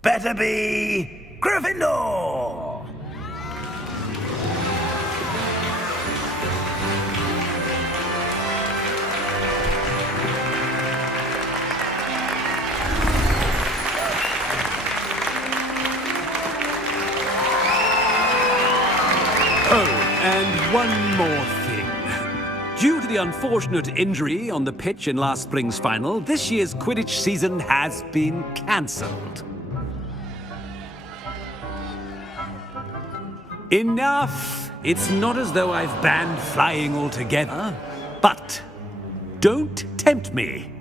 Better be Gryffindor! And one more thing. Due to the unfortunate injury on the pitch in last spring's final, this year's Quidditch season has been cancelled. Enough! It's not as though I've banned flying altogether, but don't tempt me.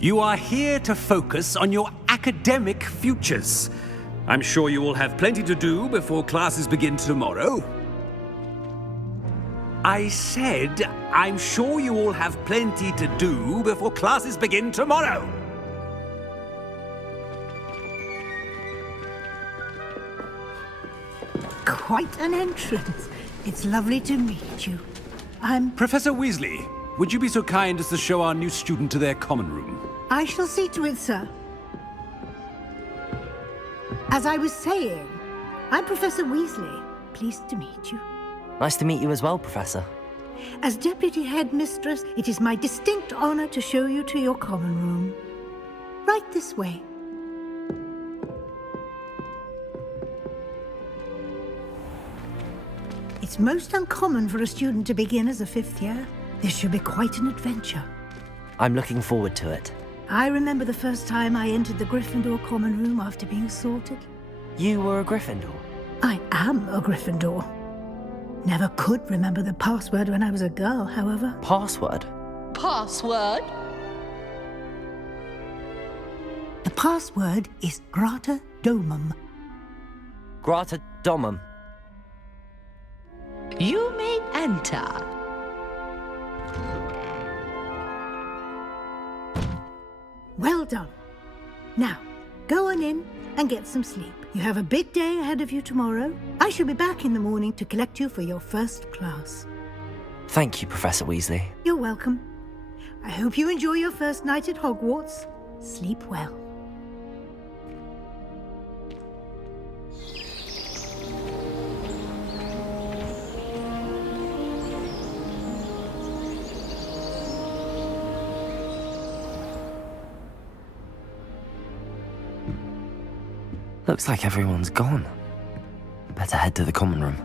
You are here to focus on your academic futures. I'm sure you will have plenty to do before classes begin tomorrow. I said, I'm sure you all have plenty to do before classes begin tomorrow. Quite an entrance. It's lovely to meet you. I'm... Professor Weasley, would you be so kind as to show our new student to their common room? I shall see to it, sir. As I was saying, I'm Professor Weasley. Pleased to meet you. Nice to meet you as well, Professor. As Deputy Headmistress, it is my distinct honor to show you to your common room. Right this way. It's most uncommon for a student to begin as a fifth year. This should be quite an adventure. I'm looking forward to it. I remember the first time I entered the Gryffindor common room after being sorted. You were a Gryffindor? I am a Gryffindor. Never could remember the password when I was a girl, however. Password? Password? The password is Grata Domum. Grata Domum. You may enter. Well done. Now, go on in and get some sleep. You have a big day ahead of you tomorrow. I shall be back in the morning to collect you for your first class. Thank you, Professor Weasley. You're welcome. I hope you enjoy your first night at Hogwarts. Sleep well. Looks like everyone's gone. Better head to the common room.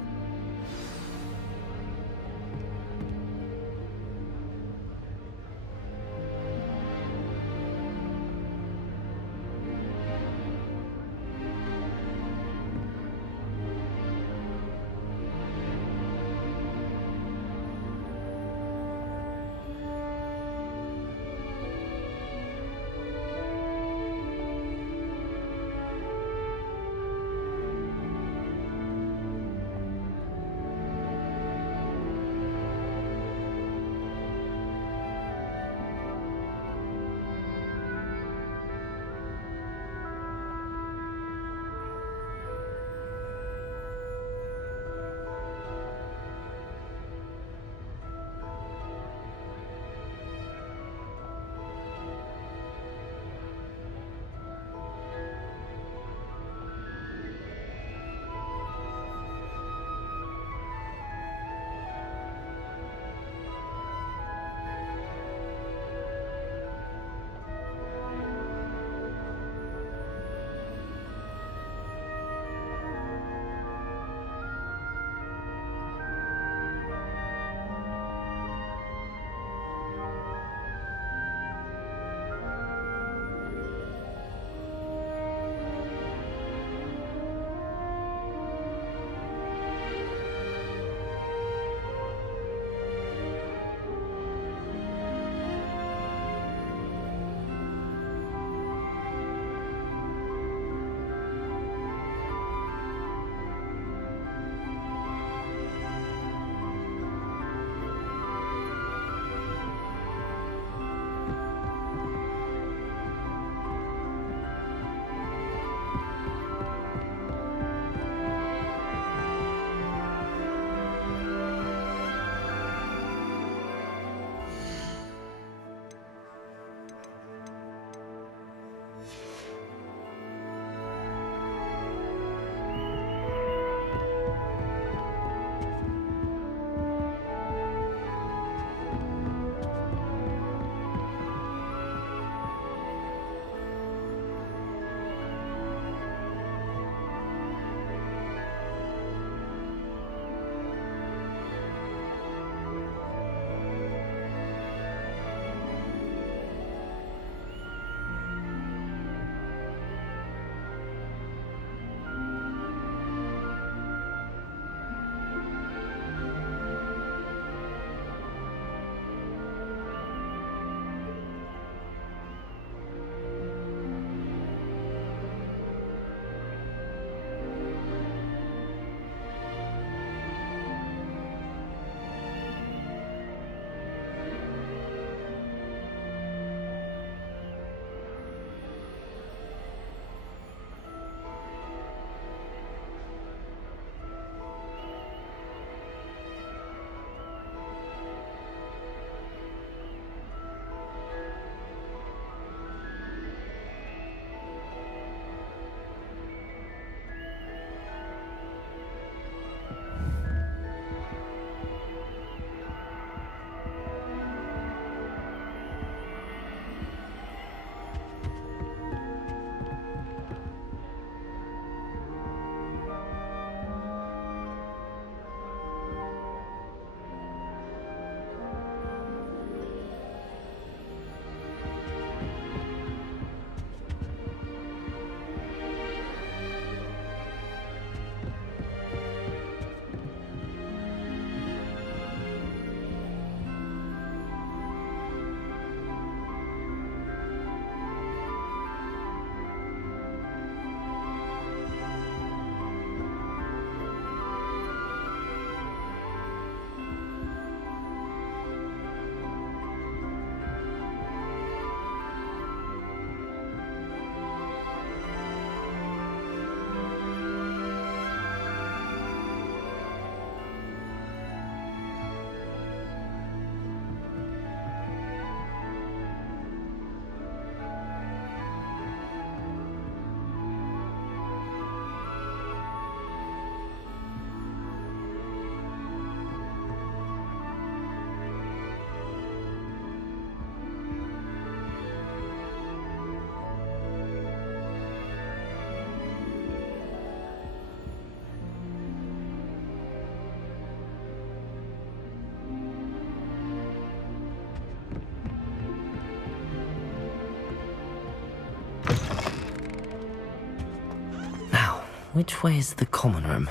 Which way is the common room?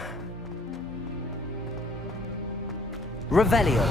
Revelio.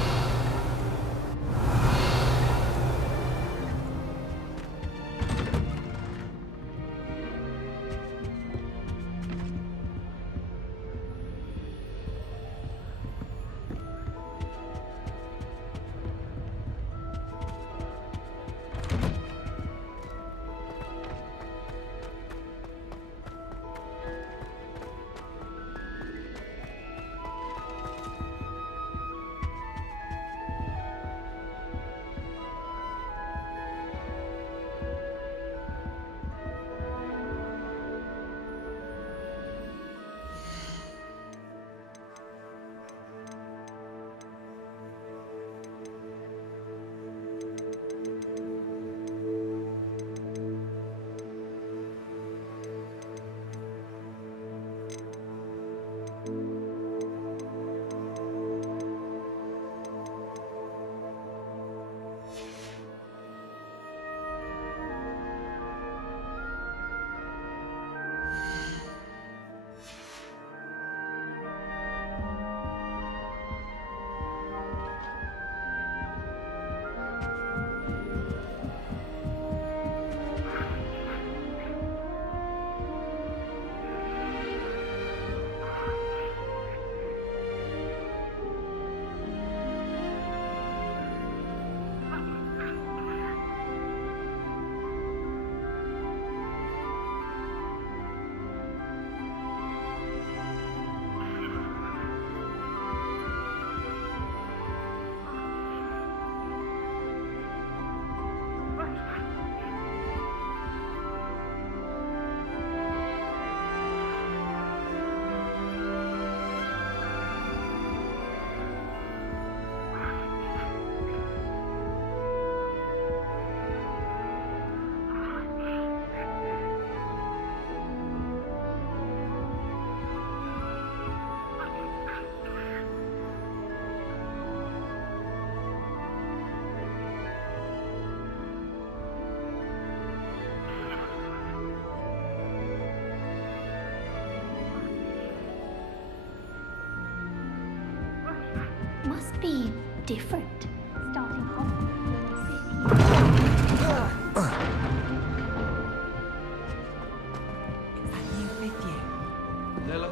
Must be different. Starting Hogwarts.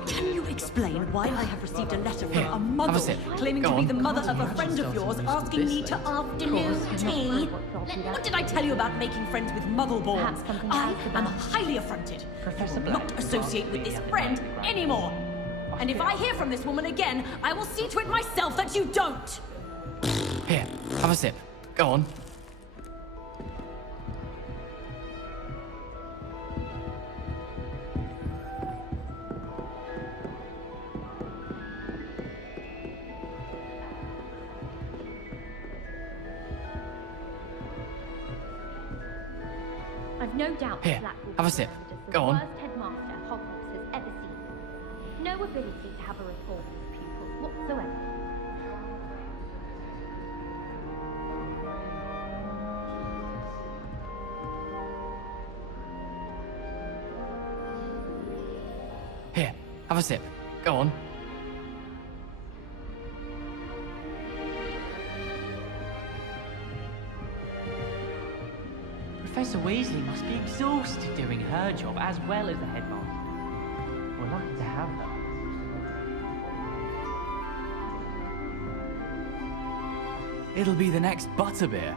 Can you explain why I have received a letter from a muggle have a sip. claiming Go to be on. the mother of a friend of yours asking me to afternoon tea? What did I tell you about making friends with muggle-borns? I am highly affronted. I will not associate with this friend anymore. And if I hear from this woman again, I will see to it myself that you don't. Here, have a sip. Go on. I've no doubt Here, Black will have a be sip. regarded as Go the on. worst headmaster Hogwarts has ever seen. No ability to have a rapport with his pupils whatsoever. Here, have a sip. Go on. Professor Weasley must be exhausted doing her job as well as the headmaster. We're lucky to have her. It'll be the next butterbeer.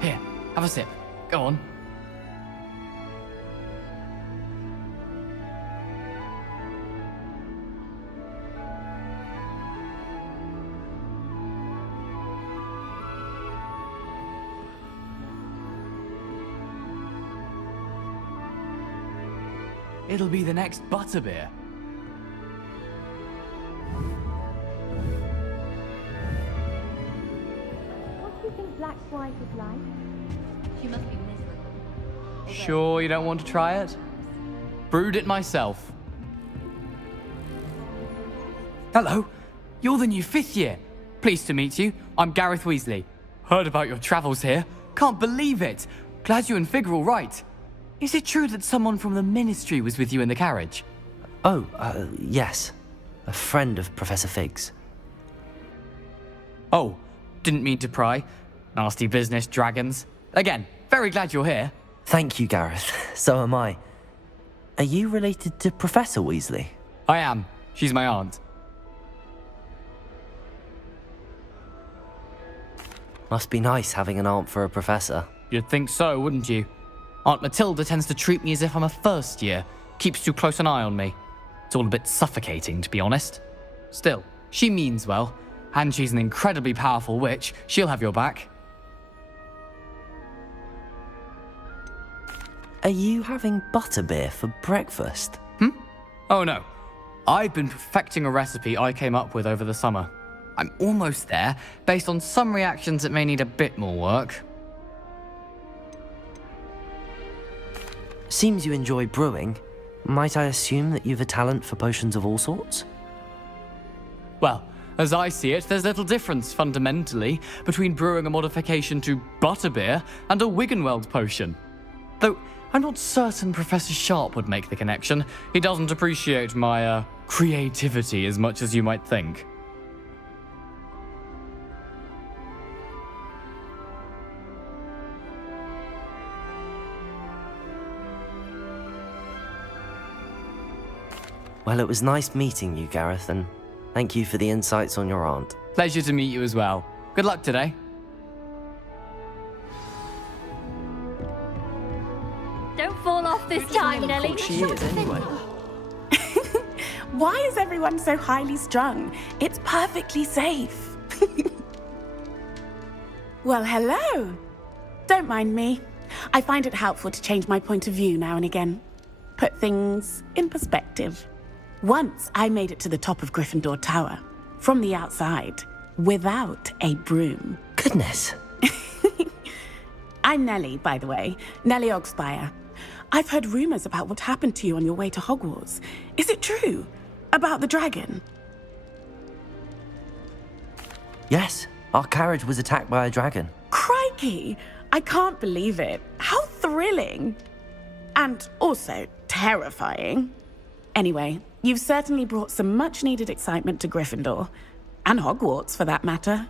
Here, have a sip. Go on. It'll be the next butterbeer. What do you think Black's wife is like? She must be miserable. Sure you don't want to try it? Brewed it myself. Hello. You're the new 5th year. Pleased to meet you. I'm Gareth Weasley. Heard about your travels here. Can't believe it. Glad you and Fig are all right. Is it true that someone from the Ministry was with you in the carriage? Oh, yes. A friend of Professor Fig's. Oh, didn't mean to pry. Nasty business, dragons. Again, very glad you're here. Thank you, Gareth. So am I. Are you related to Professor Weasley? I am. She's my aunt. Must be nice having an aunt for a professor. You'd think so, wouldn't you? Aunt Matilda tends to treat me as if I'm a first year. Keeps too close an eye on me. It's all a bit suffocating, to be honest. Still, she means well. And she's an incredibly powerful witch. She'll have your back. Are you having butterbeer for breakfast? Oh no. I've been perfecting a recipe I came up with over the summer. I'm almost there, based on some reactions that may need a bit more work. Seems you enjoy brewing. Might I assume that you've a talent for potions of all sorts? Well, as I see it, there's little difference, fundamentally, between brewing a modification to butterbeer and a Wiggenweld potion. Though, I'm not certain Professor Sharp would make the connection. He doesn't appreciate my, creativity as much as you might think. Well, it was nice meeting you, Gareth, and thank you for the insights on your aunt. Pleasure to meet you as well. Good luck today. Don't fall off this time, Nelly. She is, anyway. Why is everyone so highly strung? It's perfectly safe. Well, hello. Don't mind me. I find it helpful to change my point of view now and again. Put things in perspective. Once I made it to the top of Gryffindor Tower, from the outside, without a broom. Goodness. I'm Nellie, by the way. Nellie Ogspire. I've heard rumors about what happened to you on your way to Hogwarts. Is it true? About the dragon? Yes, our carriage was attacked by a dragon. Crikey! I can't believe it. How thrilling! And also terrifying. Anyway, you've certainly brought some much-needed excitement to Gryffindor. And Hogwarts, for that matter.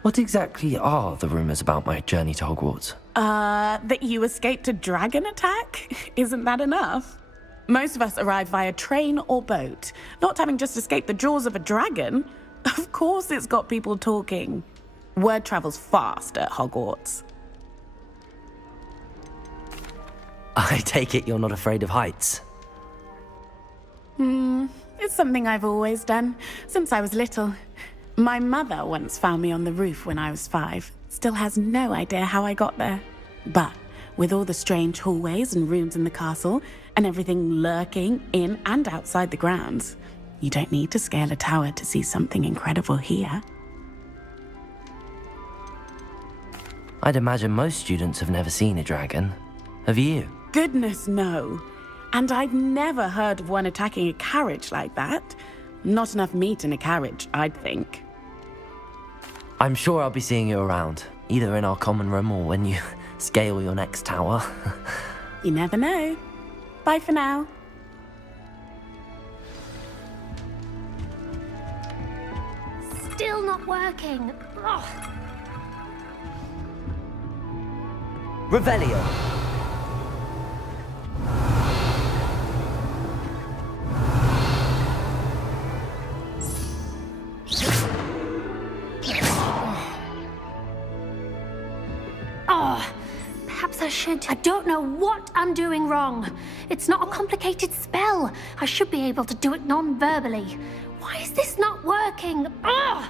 What exactly are the rumors about my journey to Hogwarts? That you escaped a dragon attack? Isn't that enough? Most of us arrive via train or boat, not having just escaped the jaws of a dragon. Of course it's got people talking. Word travels fast at Hogwarts. I take it you're not afraid of heights. It's something I've always done, since I was little. My mother once found me on the roof when I was 5. Still has no idea how I got there. But with all the strange hallways and rooms in the castle, and everything lurking in and outside the grounds, you don't need to scale a tower to see something incredible here. I'd imagine most students have never seen a dragon. Have you? Goodness, no. And I've never heard of one attacking a carriage like that. Not enough meat in a carriage, I'd think. I'm sure I'll be seeing you around, either in our common room or when you scale your next tower. You never know. Bye for now. Still not working. Ugh. Revelio. Oh, perhaps I should. I don't know what I'm doing wrong. It's not a complicated spell. I should be able to do it non-verbally. Why is this not working? Ugh!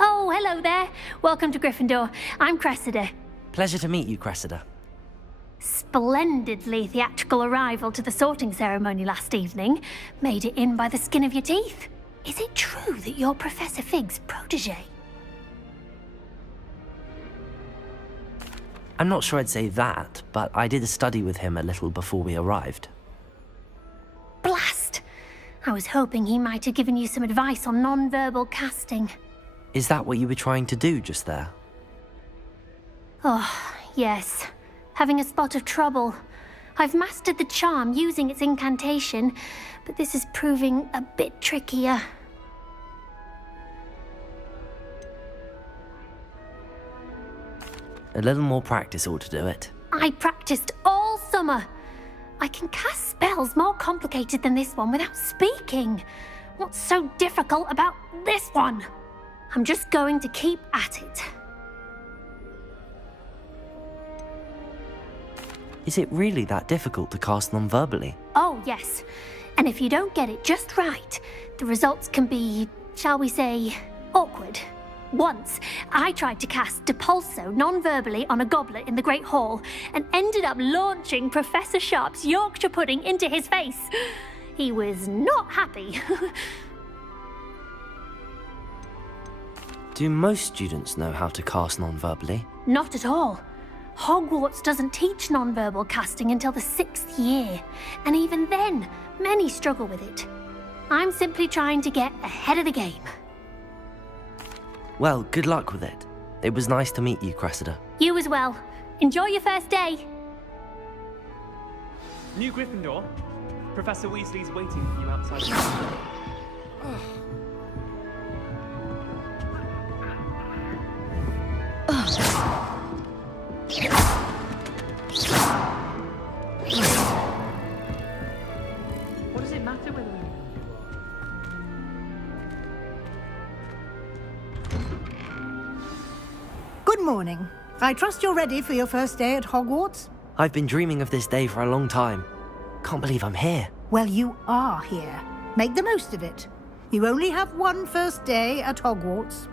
Oh, hello there. Welcome to Gryffindor. I'm Cressida. Pleasure to meet you, Cressida. Splendidly theatrical arrival to the sorting ceremony last evening. Made it in by the skin of your teeth. Is it true that you're Professor Fig's protege? I'm not sure I'd say that, but I did study with him a little before we arrived. Blast! I was hoping he might have given you some advice on non-verbal casting. Is that what you were trying to do just there? Oh, yes. Having a spot of trouble. I've mastered the charm using its incantation, but this is proving a bit trickier. A little more practice ought to do it. I practiced all summer. I can cast spells more complicated than this one without speaking. What's so difficult about this one? I'm just going to keep at it. Is it really that difficult to cast non-verbally? Oh, yes. And if you don't get it just right, the results can be, shall we say, awkward. Once, I tried to cast Depulso non-verbally on a goblet in the Great Hall and ended up launching Professor Sharp's Yorkshire pudding into his face. He was not happy. Do most students know how to cast non-verbally? Not at all. Hogwarts doesn't teach non-verbal casting until the 6th year, and even then, many struggle with it. I'm simply trying to get ahead of the game. Well, good luck with it. It was nice to meet you, Cressida. You as well. Enjoy your first day. New Gryffindor. Professor Weasley's waiting for you outside. What does it matter whether we... Good morning. I trust you're ready for your first day at Hogwarts? I've been dreaming of this day for a long time. Can't believe I'm here. Well, you are here. Make the most of it. You only have one first day at Hogwarts.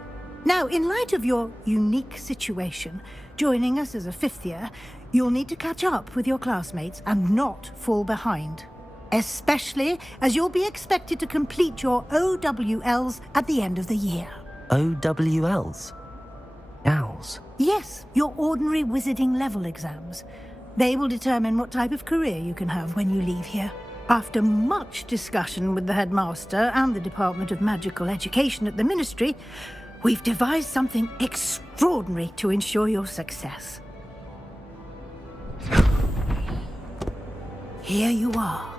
Now, in light of your unique situation, joining us as a 5th year, you'll need to catch up with your classmates and not fall behind. Especially as you'll be expected to complete your OWLs at the end of the year. OWLs? Owls? Yes, your ordinary wizarding level exams. They will determine what type of career you can have when you leave here. After much discussion with the headmaster and the Department of Magical Education at the Ministry, we've devised something extraordinary to ensure your success. Here you are.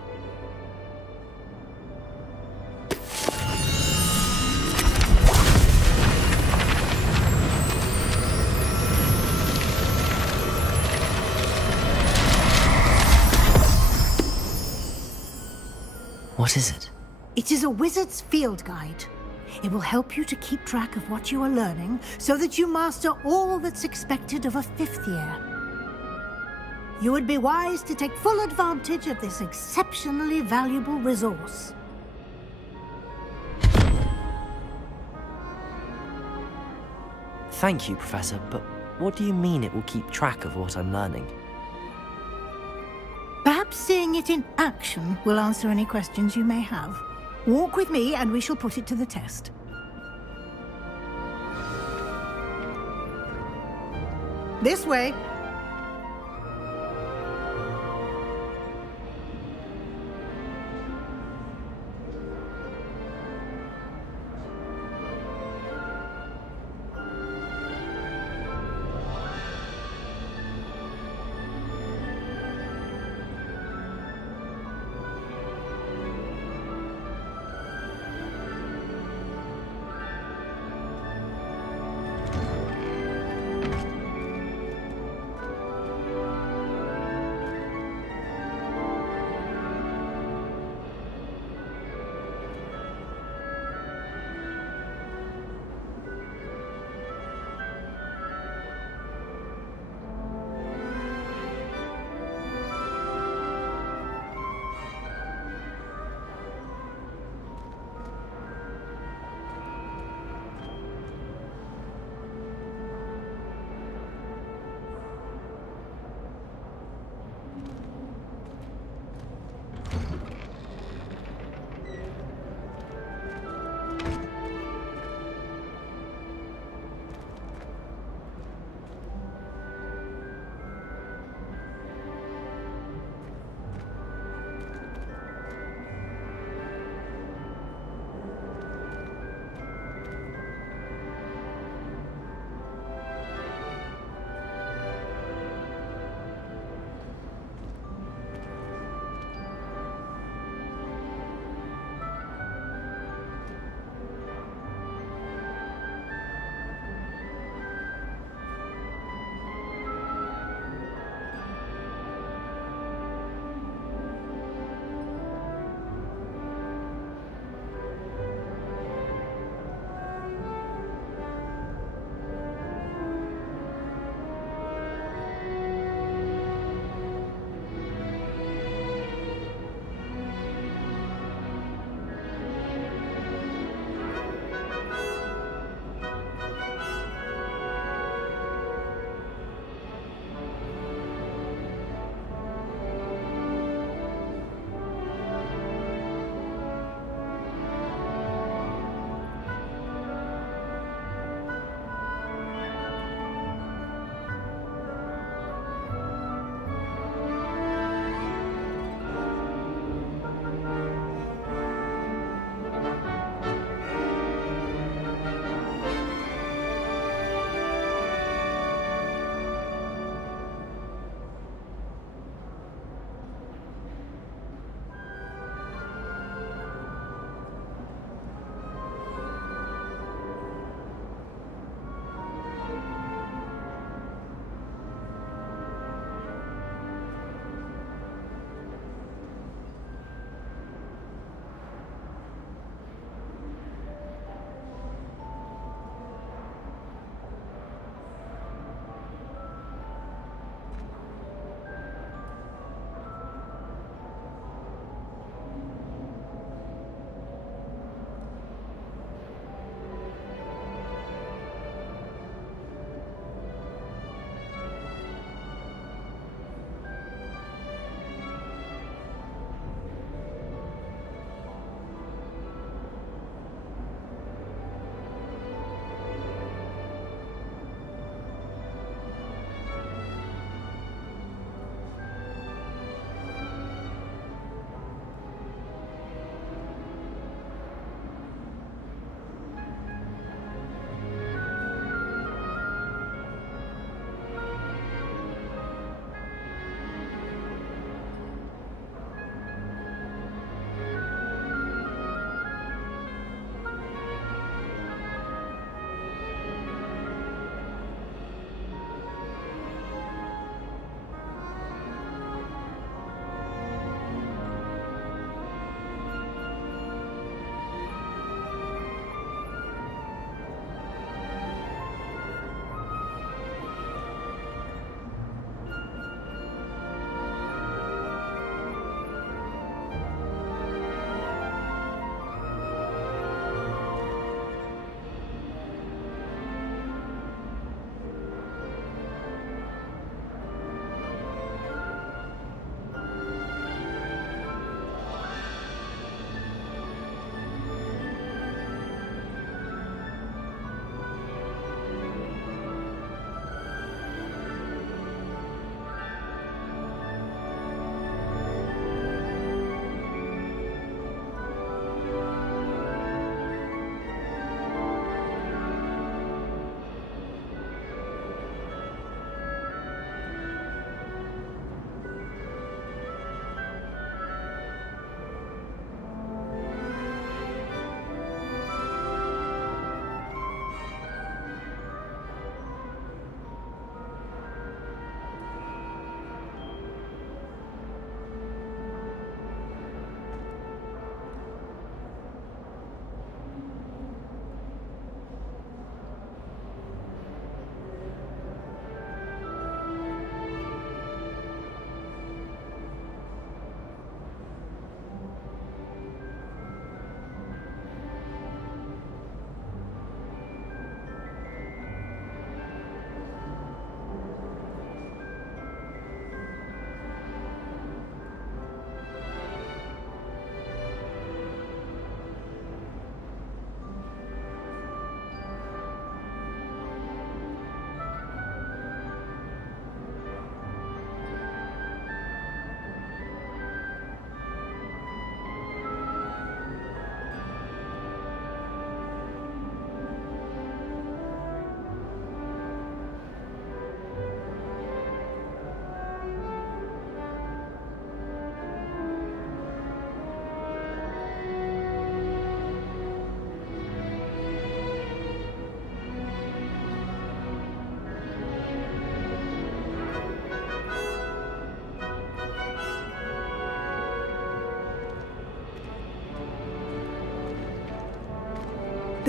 What is it? It is a wizard's field guide. It will help you to keep track of what you are learning so that you master all that's expected of a 5th year. You would be wise to take full advantage of this exceptionally valuable resource. Thank you, Professor, but what do you mean it will keep track of what I'm learning? Perhaps seeing it in action will answer any questions you may have. Walk with me and we shall put it to the test. This way.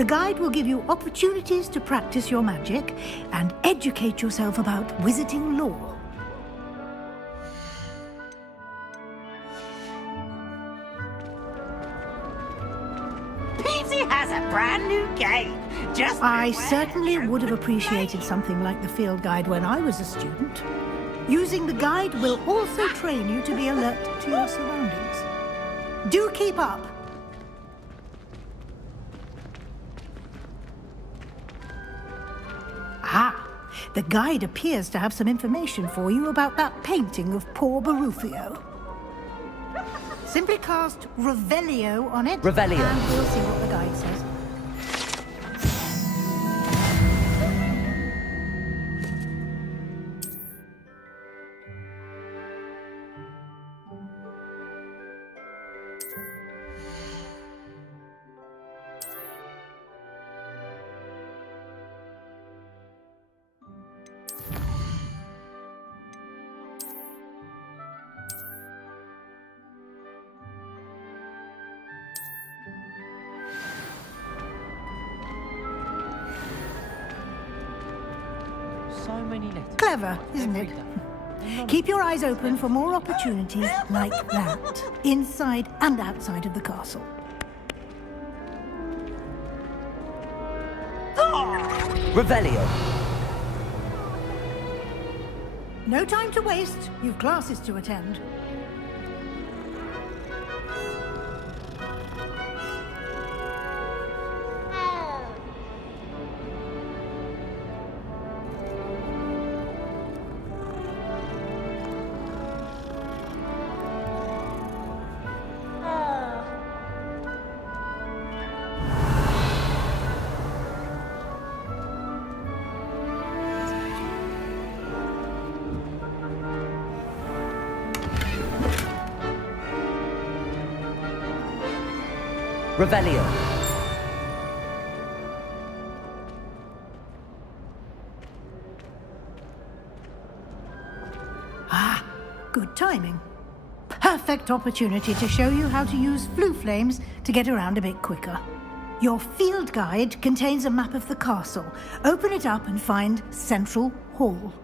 The guide will give you opportunities to practice your magic and educate yourself about wizarding lore. Peasy has a brand new game. Just I certainly would have appreciated something like the field guide when I was a student. Using the guide will also train you to be alert to your surroundings. Do keep up. Ah, the guide appears to have some information for you about that painting of poor Barufio. Simply cast Revelio on it, Revelio. and we'll see what the guide says. So many letters. Clever, isn't it? Keep your eyes open for more opportunities like that, inside and outside of the castle. Revelio. No time to waste. You've classes to attend. Revelio. Ah, good timing. Perfect opportunity to show you how to use flue flames to get around a bit quicker. Your field guide contains a map of the castle. Open it up and find Central Hall.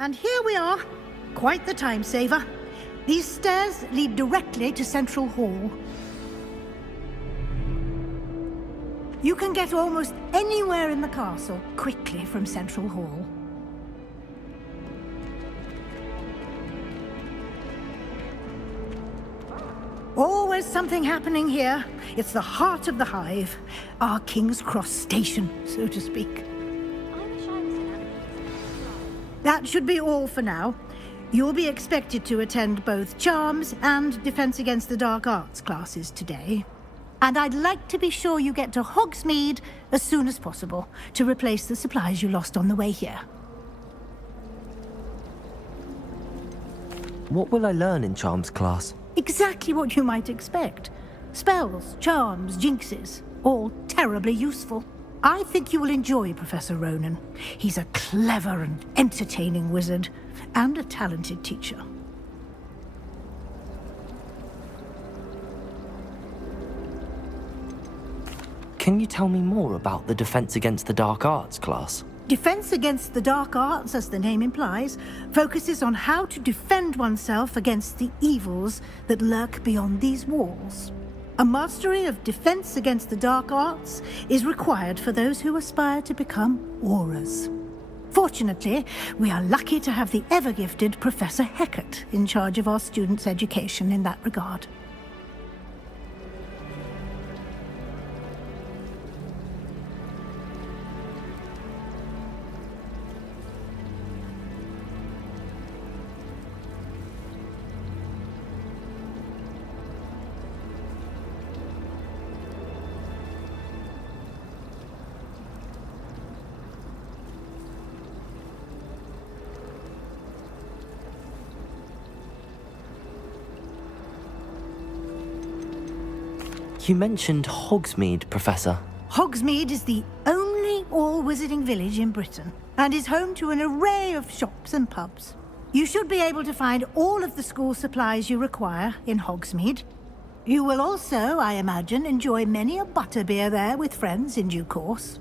And here we are. Quite the time saver. These stairs lead directly to Central Hall. You can get almost anywhere in the castle quickly from Central Hall. Always something happening here. It's the heart of the hive. Our King's Cross station, so to speak. That should be all for now. You'll be expected to attend both Charms and Defense Against the Dark Arts classes today. And I'd like to be sure you get to Hogsmeade as soon as possible to replace the supplies you lost on the way here. What will I learn in charms class? Exactly what you might expect. Spells, charms, jinxes, all terribly useful. I think you will enjoy Professor Ronan. He's a clever and entertaining wizard, and a talented teacher. Can you tell me more about the Defense Against the Dark Arts class? Defense Against the Dark Arts, as the name implies, focuses on how to defend oneself against the evils that lurk beyond these walls. A mastery of Defense Against the Dark Arts is required for those who aspire to become auras. Fortunately, we are lucky to have the ever-gifted Professor Heckert in charge of our students' education in that regard. You mentioned Hogsmeade, Professor. Hogsmeade is the only all-wizarding village in Britain, and is home to an array of shops and pubs. You should be able to find all of the school supplies you require in Hogsmeade. You will also, I imagine, enjoy many a butterbeer there with friends in due course.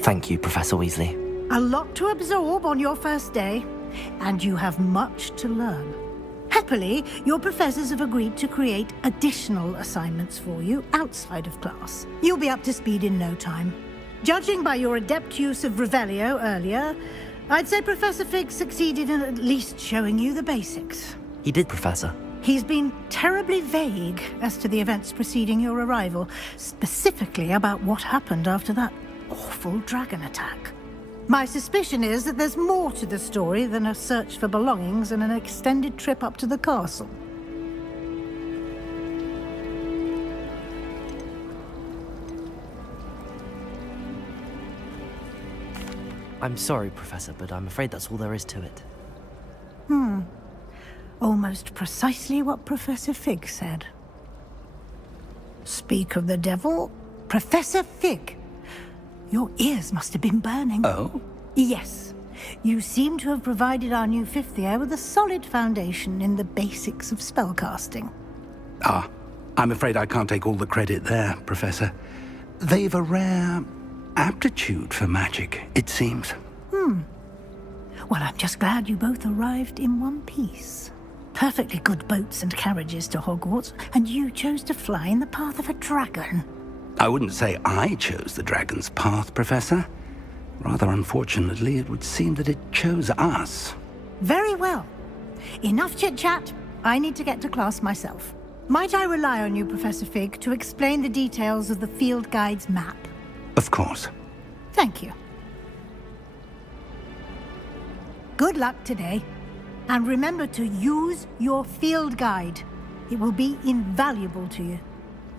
Thank you, Professor Weasley. A lot to absorb on your first day, and you have much to learn. Happily, your professors have agreed to create additional assignments for you outside of class. You'll be up to speed in no time. Judging by your adept use of Revelio earlier, I'd say Professor Fig succeeded in at least showing you the basics. He did, Professor. He's been terribly vague as to the events preceding your arrival, specifically about what happened after that awful dragon attack. My suspicion is that there's more to the story than a search for belongings and an extended trip up to the castle. I'm sorry, Professor, but I'm afraid that's all there is to it. Almost precisely what Professor Fig said. Speak of the devil, Professor Fig. Your ears must have been burning. Oh? Yes. You seem to have provided our new fifth year with a solid foundation in the basics of spellcasting. Ah, I'm afraid I can't take all the credit there, Professor. They've a rare aptitude for magic, it seems. Well, I'm just glad you both arrived in one piece. Perfectly good boats and carriages to Hogwarts, and you chose to fly in the path of a dragon. I wouldn't say I chose the dragon's path, Professor. Rather unfortunately, it would seem that it chose us. Very well. Enough chit-chat. I need to get to class myself. Might I rely on you, Professor Fig, to explain the details of the field guide's map? Of course. Thank you. Good luck today. And remember to use your field guide. It will be invaluable to you.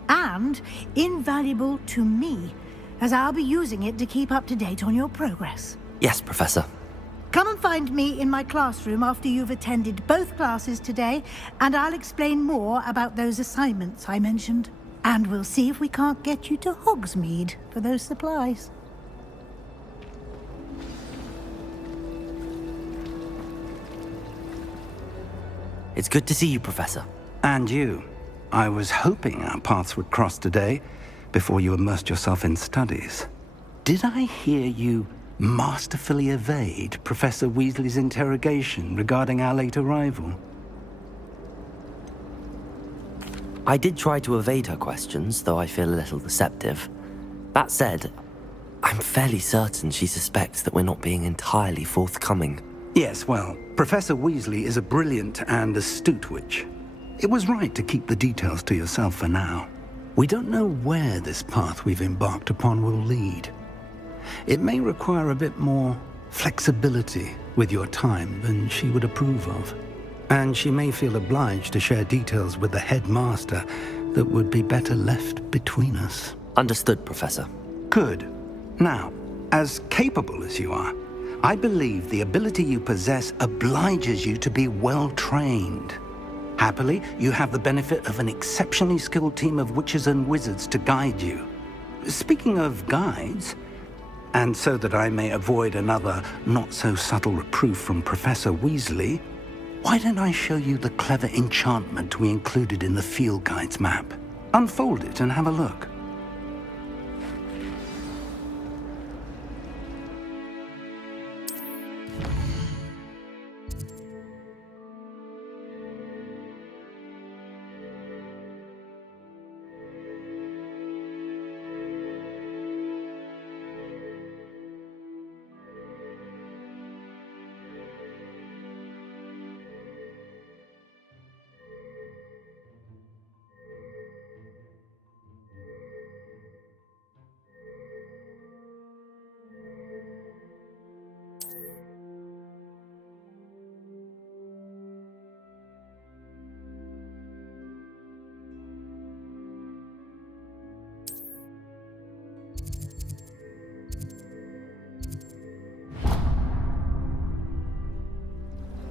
And invaluable to me, as I'll be using it to keep up to date on your progress. Yes, Professor. Come and find me in my classroom after you've attended both classes today, and I'll explain more about those assignments I mentioned. And we'll see if we can't get you to Hogsmeade for those supplies. It's good to see you, Professor. And you. I was hoping our paths would cross today, before you immersed yourself in studies. Did I hear you masterfully evade Professor Weasley's interrogation regarding our late arrival? I did try to evade her questions, though I feel a little deceptive. That said, I'm fairly certain she suspects that we're not being entirely forthcoming. Yes, well, Professor Weasley is a brilliant and astute witch. It was right to keep the details to yourself for now. We don't know where this path we've embarked upon will lead. It may require a bit more flexibility with your time than she would approve of. And she may feel obliged to share details with the headmaster that would be better left between us. Understood, Professor. Good. Now, as capable as you are, I believe the ability you possess obliges you to be well trained. Happily, you have the benefit of an exceptionally skilled team of witches and wizards to guide you. Speaking of guides, and so that I may avoid another not-so-subtle reproof from Professor Weasley, why don't I show you the clever enchantment we included in the field guide's map? Unfold it and have a look.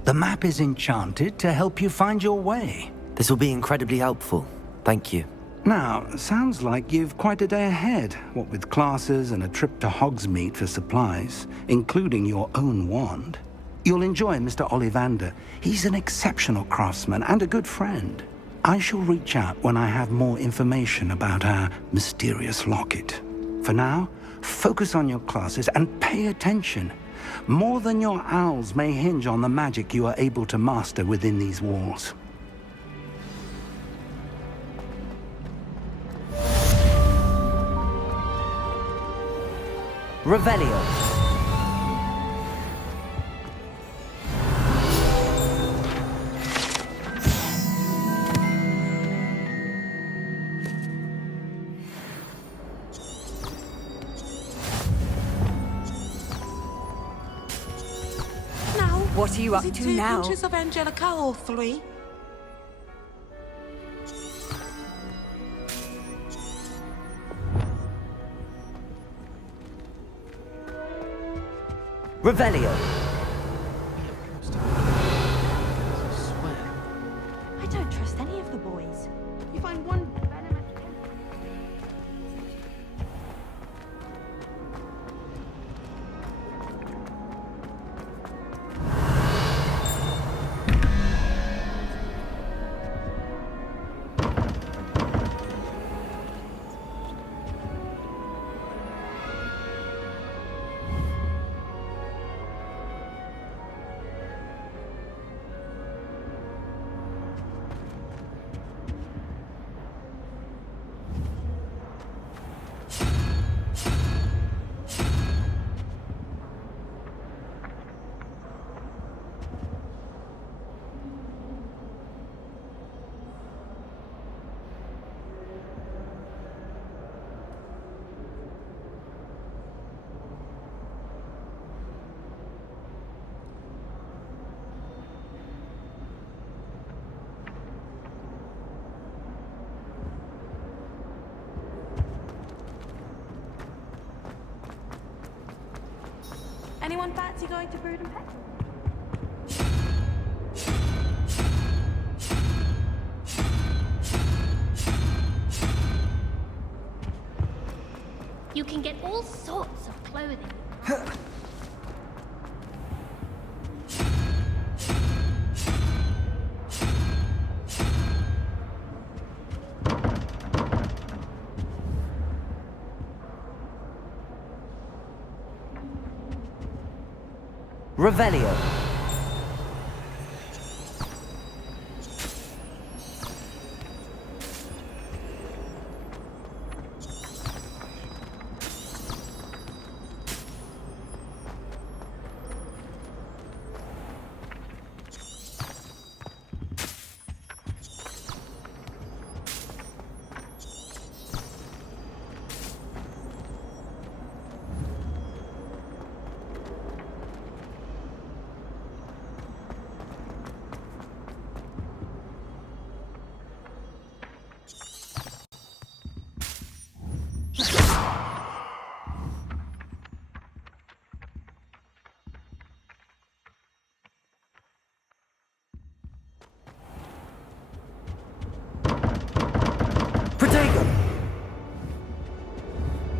The map is enchanted to help you find your way. This will be incredibly helpful. Thank you. Now, sounds like you've quite a day ahead, what with classes and a trip to Hogsmeade for supplies, including your own wand. You'll enjoy Mr. Ollivander. He's an exceptional craftsman and a good friend. I shall reach out when I have more information about our mysterious locket. For now, focus on your classes and pay attention. More than your owls may hinge on the magic you are able to master within these walls. Revelio. What are you up to now? 2 pinches of Angelica or 3? Revelio. I don't trust any of the boys. You find one Anyone fancy going to Brood and Pet? You can get all sorts of clothing. Revelio.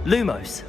Lumos.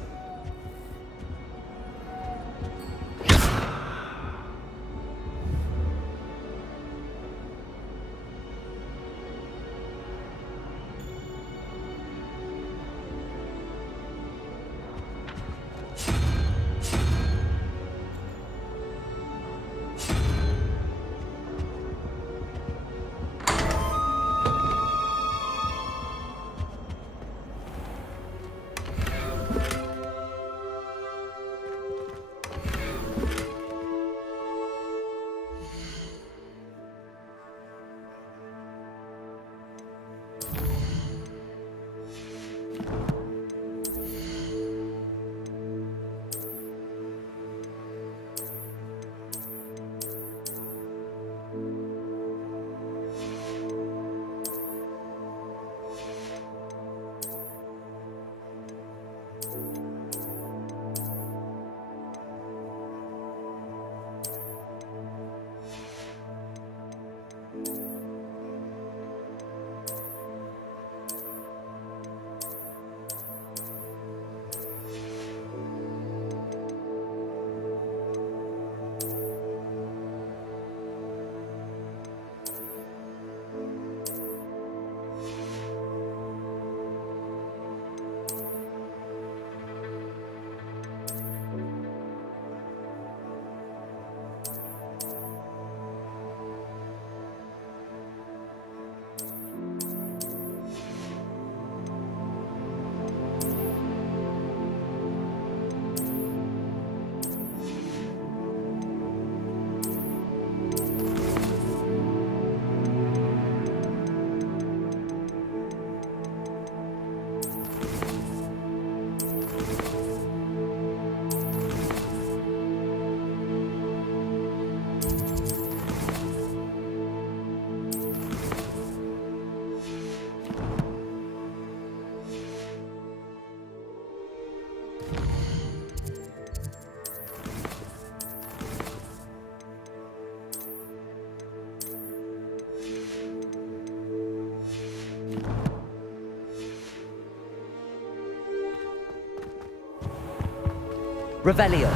Revelio.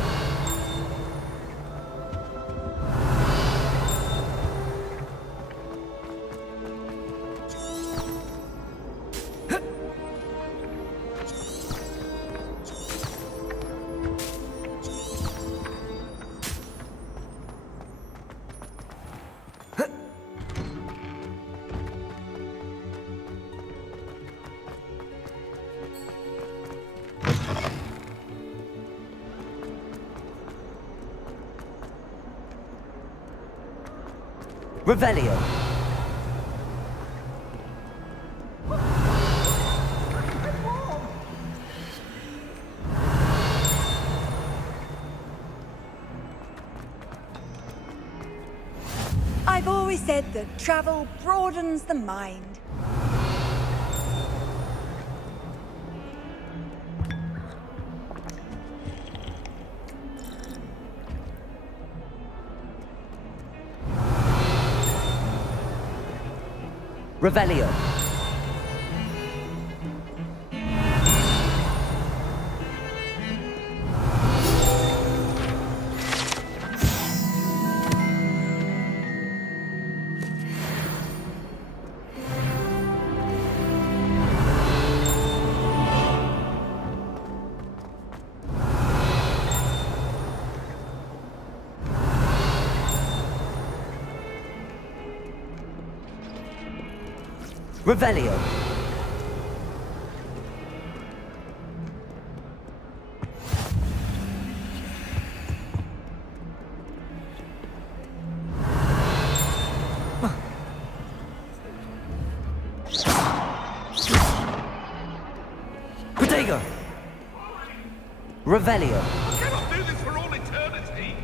Revelio. I've always said that travel broadens the mind. Revelio. Revelio. Protego. Revelio. I cannot do this for all eternity.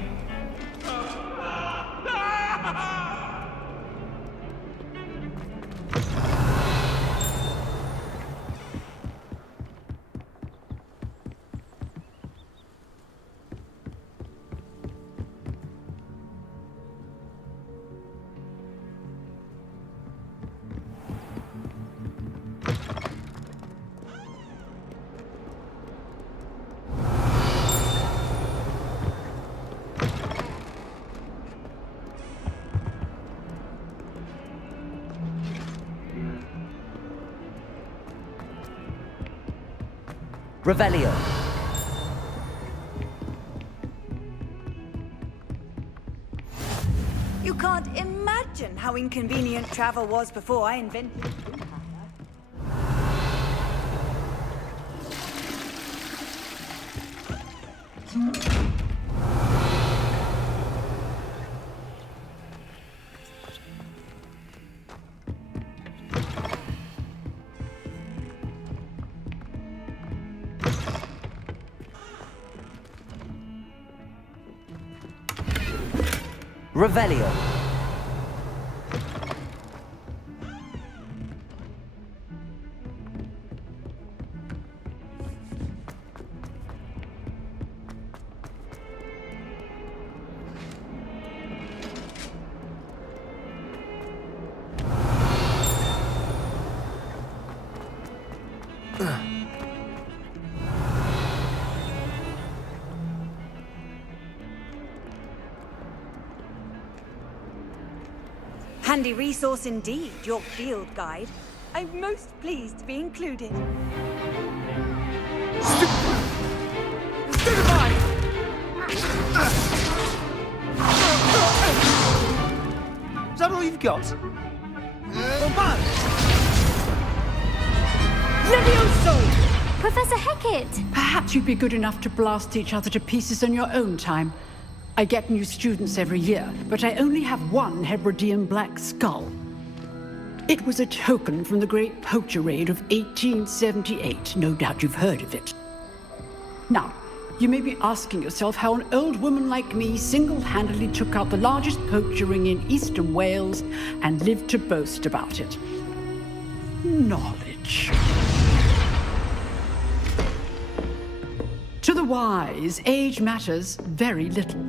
Revelio. You can't imagine how inconvenient travel was before I invented. Revelio. Handy resource indeed, your field guide. I'm most pleased to be included. Is that all you've got? Levioso! Professor Hecat! Perhaps you'd be good enough to blast each other to pieces on your own time. I get new students every year, but I only have one Hebridean black skull. It was a token from the Great Poacher Raid of 1878. No doubt you've heard of it. Now, you may be asking yourself how an old woman like me single-handedly took out the largest poacher ring in eastern Wales and lived to boast about it. Knowledge. To the wise, age matters very little.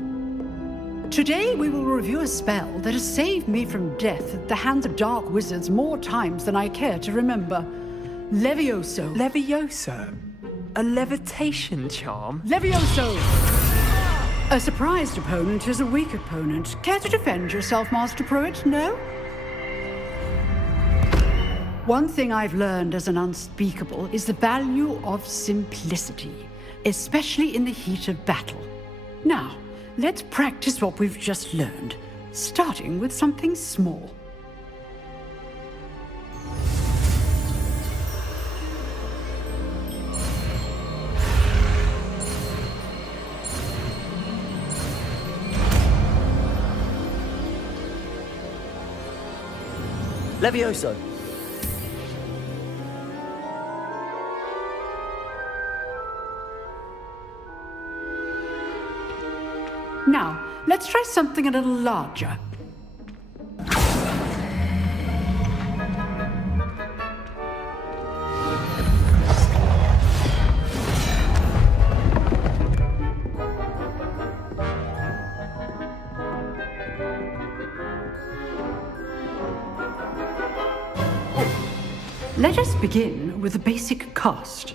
Today we will review a spell that has saved me from death at the hands of dark wizards more times than I care to remember. Levioso. Levioso? A levitation charm? Levioso! A surprised opponent is a weak opponent. Care to defend yourself, Master Pruitt? No? One thing I've learned as an unspeakable is the value of simplicity, especially in the heat of battle. Now, let's practice what we've just learned, starting with something small. Levioso. Now, let's try something a little larger. Let us begin with the basic cast.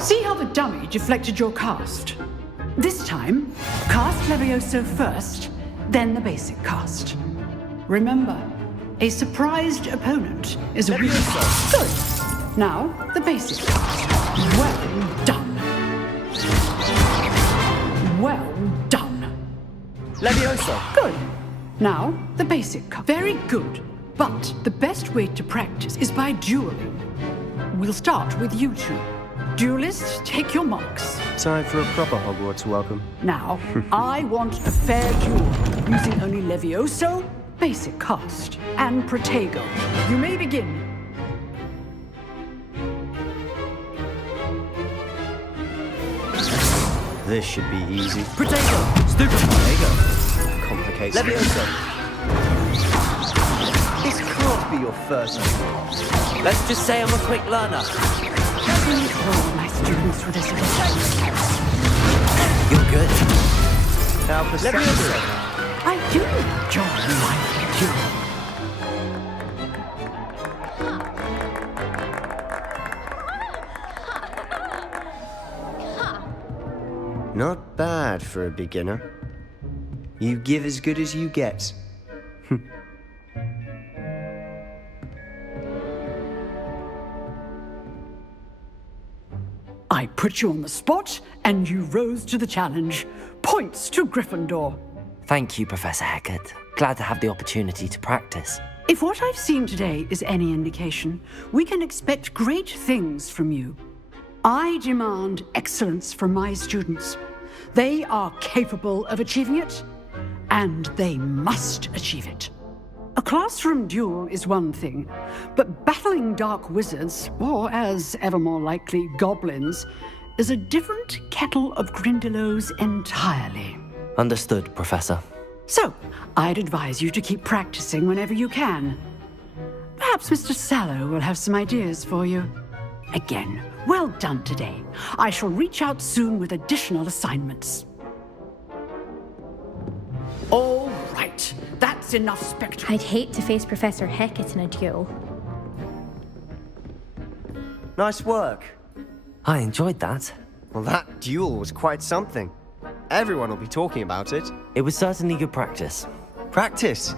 See how the dummy deflected your cast? This time, cast Levioso first, then the basic cast. Remember, a surprised opponent is a weak cast. Good. Now, the basic cast. Well done. Well done. Levioso. Good. Now, the basic cast. Very good. But the best way to practice is by dueling. We'll start with you two. Duelists, take your marks. Time for a proper Hogwarts welcome. Now, I want a fair duel, using only Levioso, basic cast, and Protego. You may begin. This should be easy. Protego. Stupid Protego. Complicates Levioso. This can't be your first time. Let's just say I'm a quick learner. Please hold my students for this. You're good. Now perception. I do enjoy my duel. Not bad for a beginner. You give as good as you get. I put you on the spot, and you rose to the challenge. Points to Gryffindor. Thank you, Professor Hecat. Glad to have the opportunity to practice. If what I've seen today is any indication, we can expect great things from you. I demand excellence from my students. They are capable of achieving it, and they must achieve it. A classroom duel is one thing, but battling dark wizards, or as ever more likely, goblins, is a different kettle of Grindylows entirely. Understood, Professor. So, I'd advise you to keep practicing whenever you can. Perhaps Mr. Sallow will have some ideas for you. Again, well done today. I shall reach out soon with additional assignments. All right, that's enough spectacle. I'd hate to face Professor Hecat in a duel. Nice work. I enjoyed that. Well, that duel was quite something. Everyone will be talking about it. It was certainly good practice. Practice?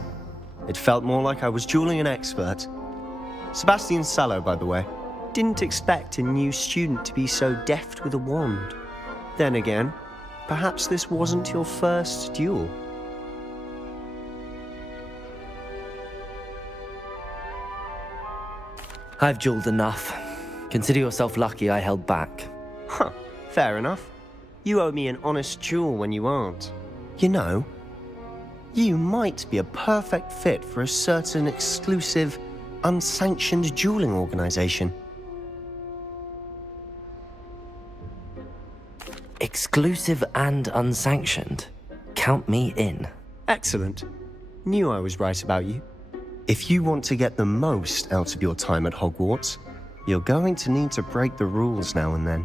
It felt more like I was dueling an expert. Sebastian Sallow, by the way. Didn't expect a new student to be so deft with a wand. Then again, perhaps this wasn't your first duel. I've dueled enough. Consider yourself lucky I held back. Huh, fair enough. You owe me an honest duel when you aren't. You know, you might be a perfect fit for a certain exclusive, unsanctioned dueling organization. Exclusive and unsanctioned. Count me in. Excellent. Knew I was right about you. If you want to get the most out of your time at Hogwarts, you're going to need to break the rules now and then.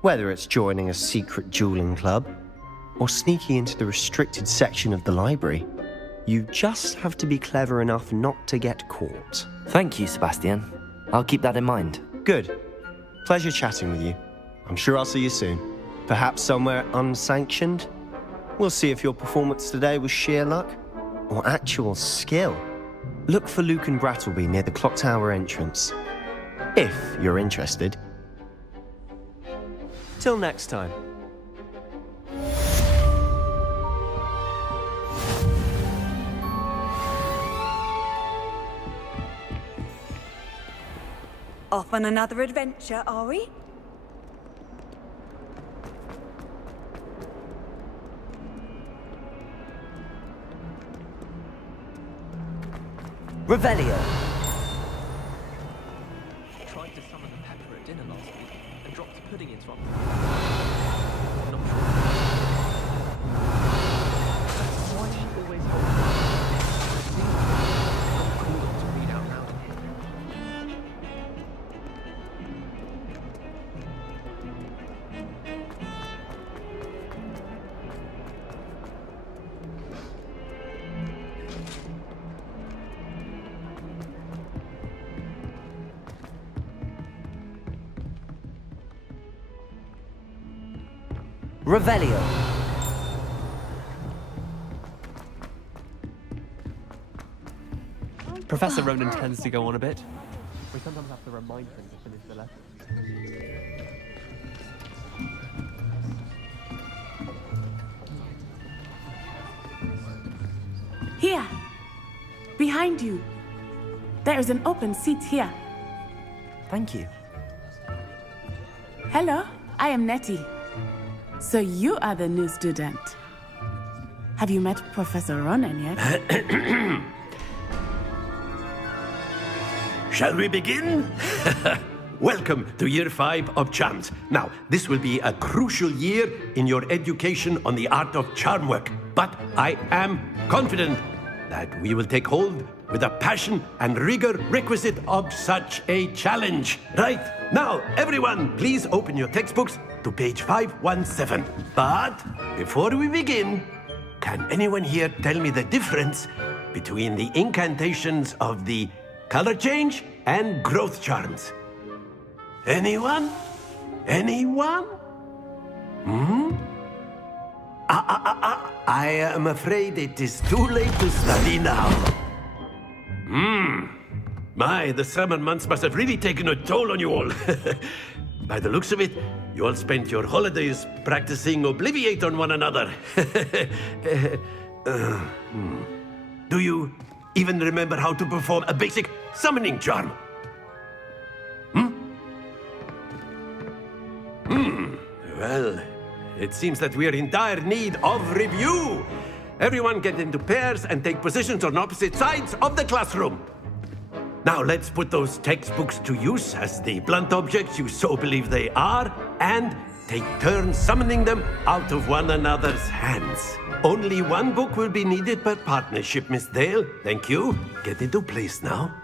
Whether it's joining a secret dueling club, or sneaking into the restricted section of the library, you just have to be clever enough not to get caught. Thank you, Sebastian. I'll keep that in mind. Good. Pleasure chatting with you. I'm sure I'll see you soon. Perhaps somewhere unsanctioned? We'll see if your performance today was sheer luck, or actual skill. Look for Luke and Brattleby near the clock tower entrance. If you're interested. Till next time. Off on another adventure, are we? Revelio. Tried to summon the pepper at dinner last week and dropped a pudding into our... Not sure. Why she always holds cool to read out loud in here. Revelio. Professor Ronan tends to go on a bit. We sometimes have to remind him to finish the lesson. Here. Behind you. There is an open seat here. Thank you. Hello, I am Nettie. So you are the new student. Have you met Professor Ronan yet? Shall we begin? Welcome to Year 5 of Charms. Now, this will be a crucial year in your education on the art of charm work. But I am confident that we will take hold with the passion and rigor requisite of such a challenge. Right, now, everyone, please open your textbooks to page 517. But before we begin, can anyone here tell me the difference between the incantations of the color change and growth charms? Anyone? Anyone? I am afraid it is too late to study now. My, the summer months must have really taken a toll on you all. By the looks of it, You all spent your holidays practicing Obliviate on one another. Do you even remember how to perform a basic summoning charm? Well, it seems that we are in dire need of review. Everyone get into pairs and take positions on opposite sides of the classroom. Now let's put those textbooks to use as the blunt objects you so believe they are, and take turns summoning them out of one another's hands. Only one book will be needed per partnership, Miss Dale. Thank you. Get into place now.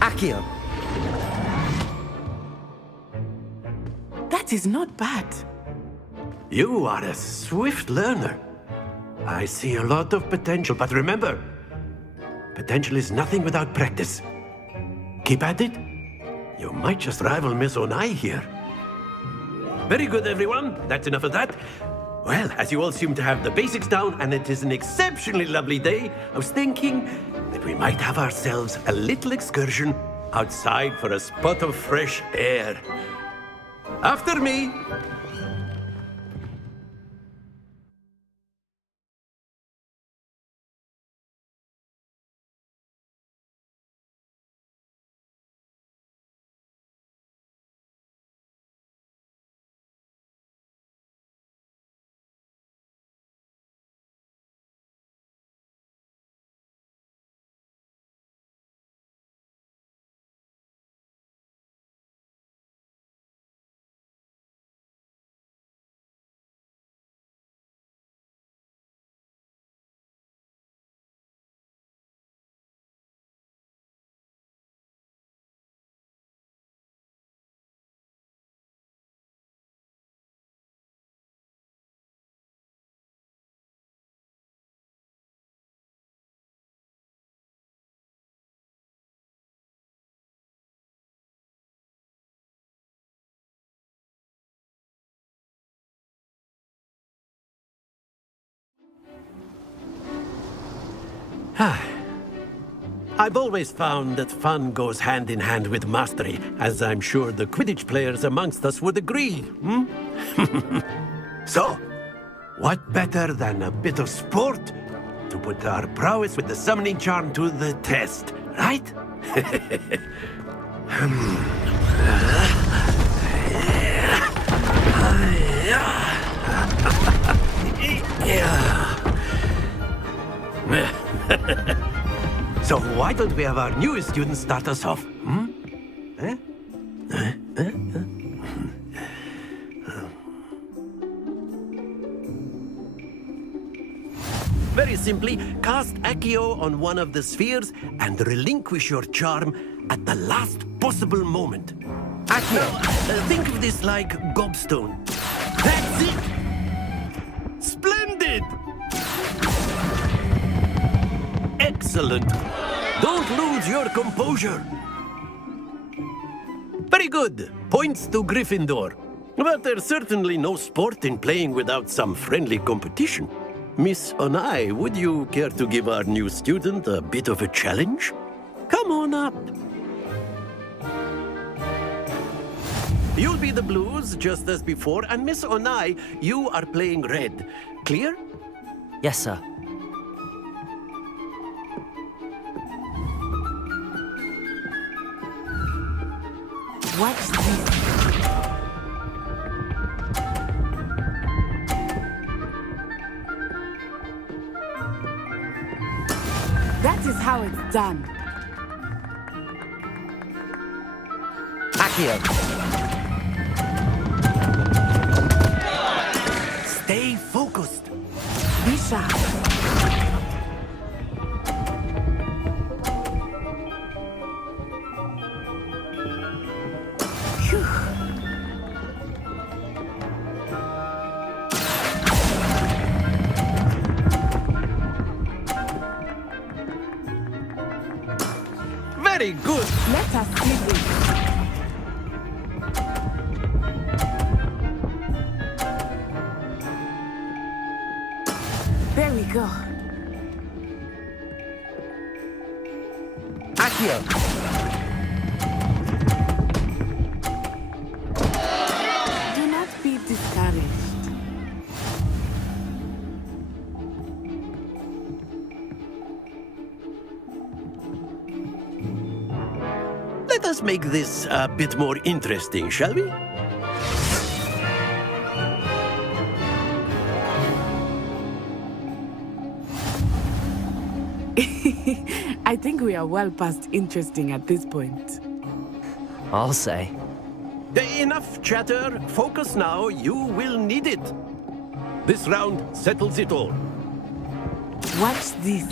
Accio! That is not bad. You are a swift learner. I see a lot of potential, but remember, potential is nothing without practice. Keep at it. You might just rival Miss Onai here. Very good, everyone. That's enough of that. Well, as you all seem to have the basics down, and it is an exceptionally lovely day, I was thinking that we might have ourselves a little excursion outside for a spot of fresh air. After me! I've always found that fun goes hand in hand with mastery, as I'm sure the Quidditch players amongst us would agree. So, what better than a bit of sport to put our prowess with the summoning charm to the test, right? So why don't we have our newest student start us off? Very simply, cast Accio on one of the spheres and relinquish your charm at the last possible moment. Accio, think of this like gobstone. That's it! Splendid! Excellent. Don't lose your composure. Very good. Points to Gryffindor. But there's certainly no sport in playing without some friendly competition. Miss Onai, would you care to give our new student a bit of a challenge? Come on up. You'll be the blues, just as before, and Miss Onai, you are playing red. Clear? Yes, sir. What's this? That is how it's done. Accio! Stay focused. Be sharp. good. Let us see this. There we go. Accio! Do not be discouraged. Let us make this a bit more interesting, shall we? I think we are well past interesting at this point. I'll say. Enough chatter. Focus now. You will need it. This round settles it all. Watch this.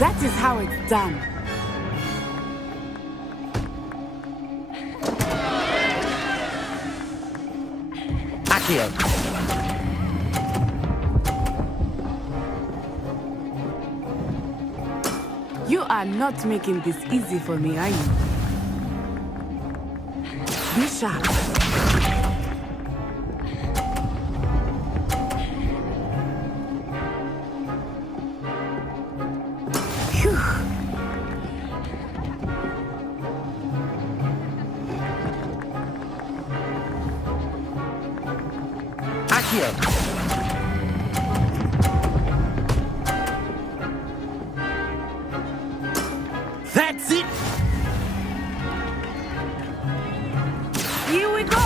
That is how it's done. Accio! You are not making this easy for me, are you? Be sharp. Phew. Accio! That's it! Here we go!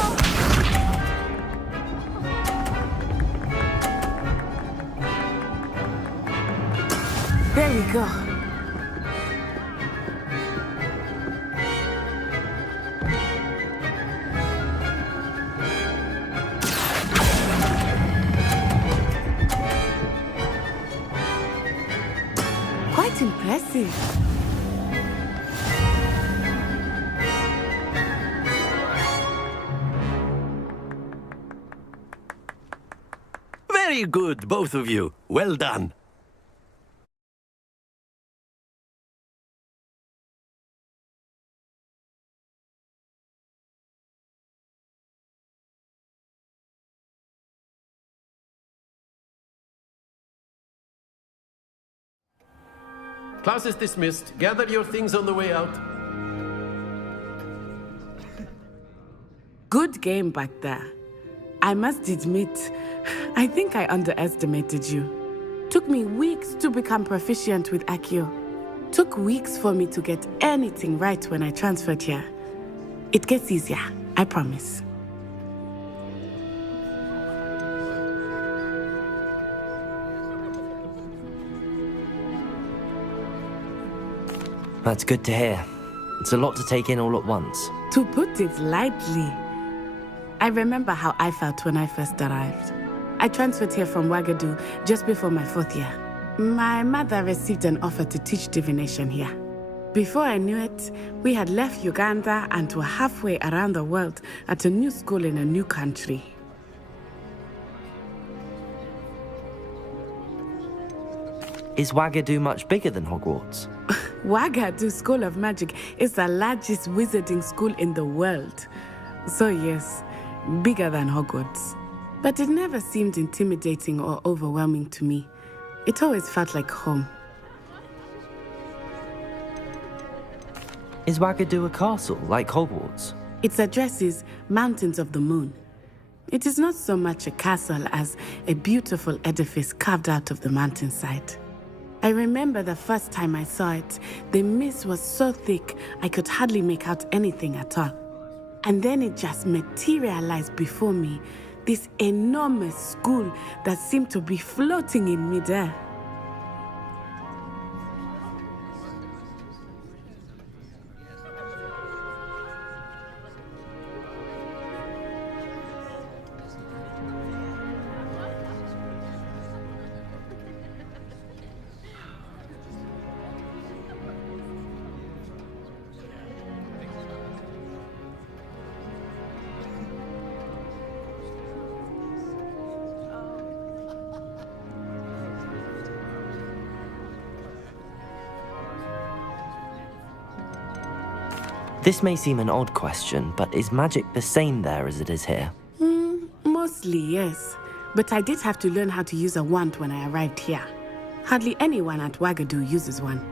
There we go. Quite impressive. Very good, both of you. Well done. Class is dismissed. Gather your things on the way out. Good game back there. I must admit, I think I underestimated you. Took me weeks to become proficient with Accio. Took weeks for me to get anything right when I transferred here. It gets easier, I promise. That's good to hear. It's a lot to take in all at once. To put it lightly, I remember how I felt when I first arrived. I transferred here from Ouagadougou just before my 4th year. My mother received an offer to teach divination here. Before I knew it, we had left Uganda and were halfway around the world at a new school in a new country. Is Ouagadougou much bigger than Hogwarts? Ouagadougou School of Magic is the largest wizarding school in the world. So yes, bigger than Hogwarts. But it never seemed intimidating or overwhelming to me. It always felt like home. Is Ouagadougou a castle, like Hogwarts? Its address is Mountains of the Moon. It is not so much a castle as a beautiful edifice carved out of the mountainside. I remember the first time I saw it, the mist was so thick I could hardly make out anything at all. And then it just materialized before me, this enormous school that seemed to be floating in midair. This may seem an odd question, but is magic the same there as it is here? Mostly, yes. But I did have to learn how to use a wand when I arrived here. Hardly anyone at Wagadu uses one.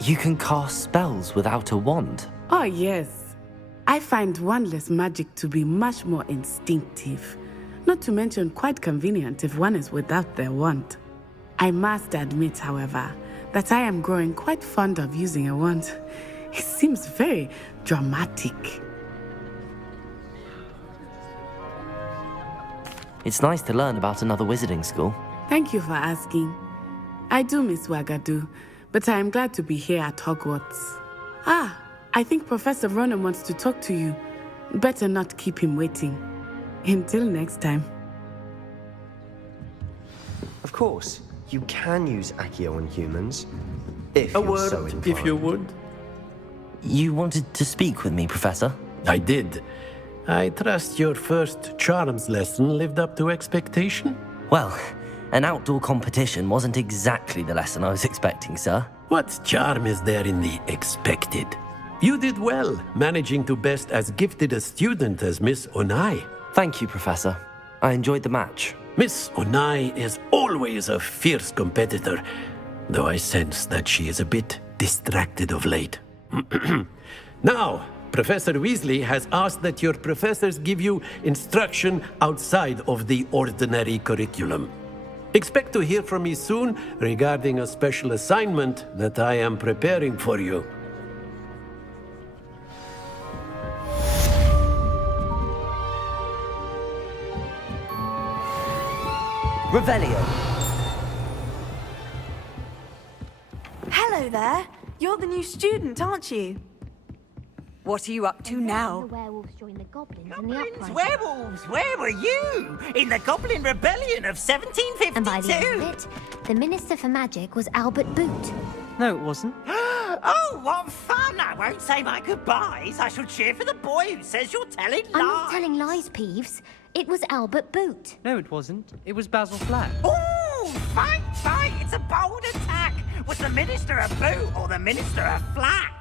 You can cast spells without a wand. Oh, yes. I find wandless magic to be much more instinctive. Not to mention quite convenient if one is without their wand. I must admit, however, that I am growing quite fond of using a wand. It seems very dramatic. It's nice to learn about another wizarding school. Thank you for asking. I do miss Wagadu, but I am glad to be here at Hogwarts. Ah, I think Professor Ronan wants to talk to you. Better not keep him waiting. Until next time. Of course, you can use Accio on humans. If A you're word, so inclined. if you would. You wanted to speak with me, Professor? I did. I trust your first charms lesson lived up to expectation? Well, an outdoor competition wasn't exactly the lesson I was expecting, sir. What charm is there in the expected? You did well, managing to best as gifted a student as Miss Onai. Thank you, Professor. I enjoyed the match. Miss Onai is always a fierce competitor, though I sense that she is a bit distracted of late. Now, Professor Weasley has asked that your professors give you instruction outside of the ordinary curriculum. Expect to hear from me soon regarding a special assignment that I am preparing for you. Revelio. Hello there. You're the new student, aren't you? What are you up to now? The werewolves joined the goblins in the Goblins, uprising. werewolves, where were you? In the Goblin Rebellion of 1752? And by the end of it, the Minister for Magic was Albert Boot. No, it wasn't. Oh, what fun! I won't say my goodbyes. I shall cheer for the boy who says you're telling lies. I'm not telling lies, Peeves. It was Albert Boot. No, it wasn't. It was Basil Flack. Ooh, fight, fight! It's a bold attack. Was the Minister a boot or the Minister a flack?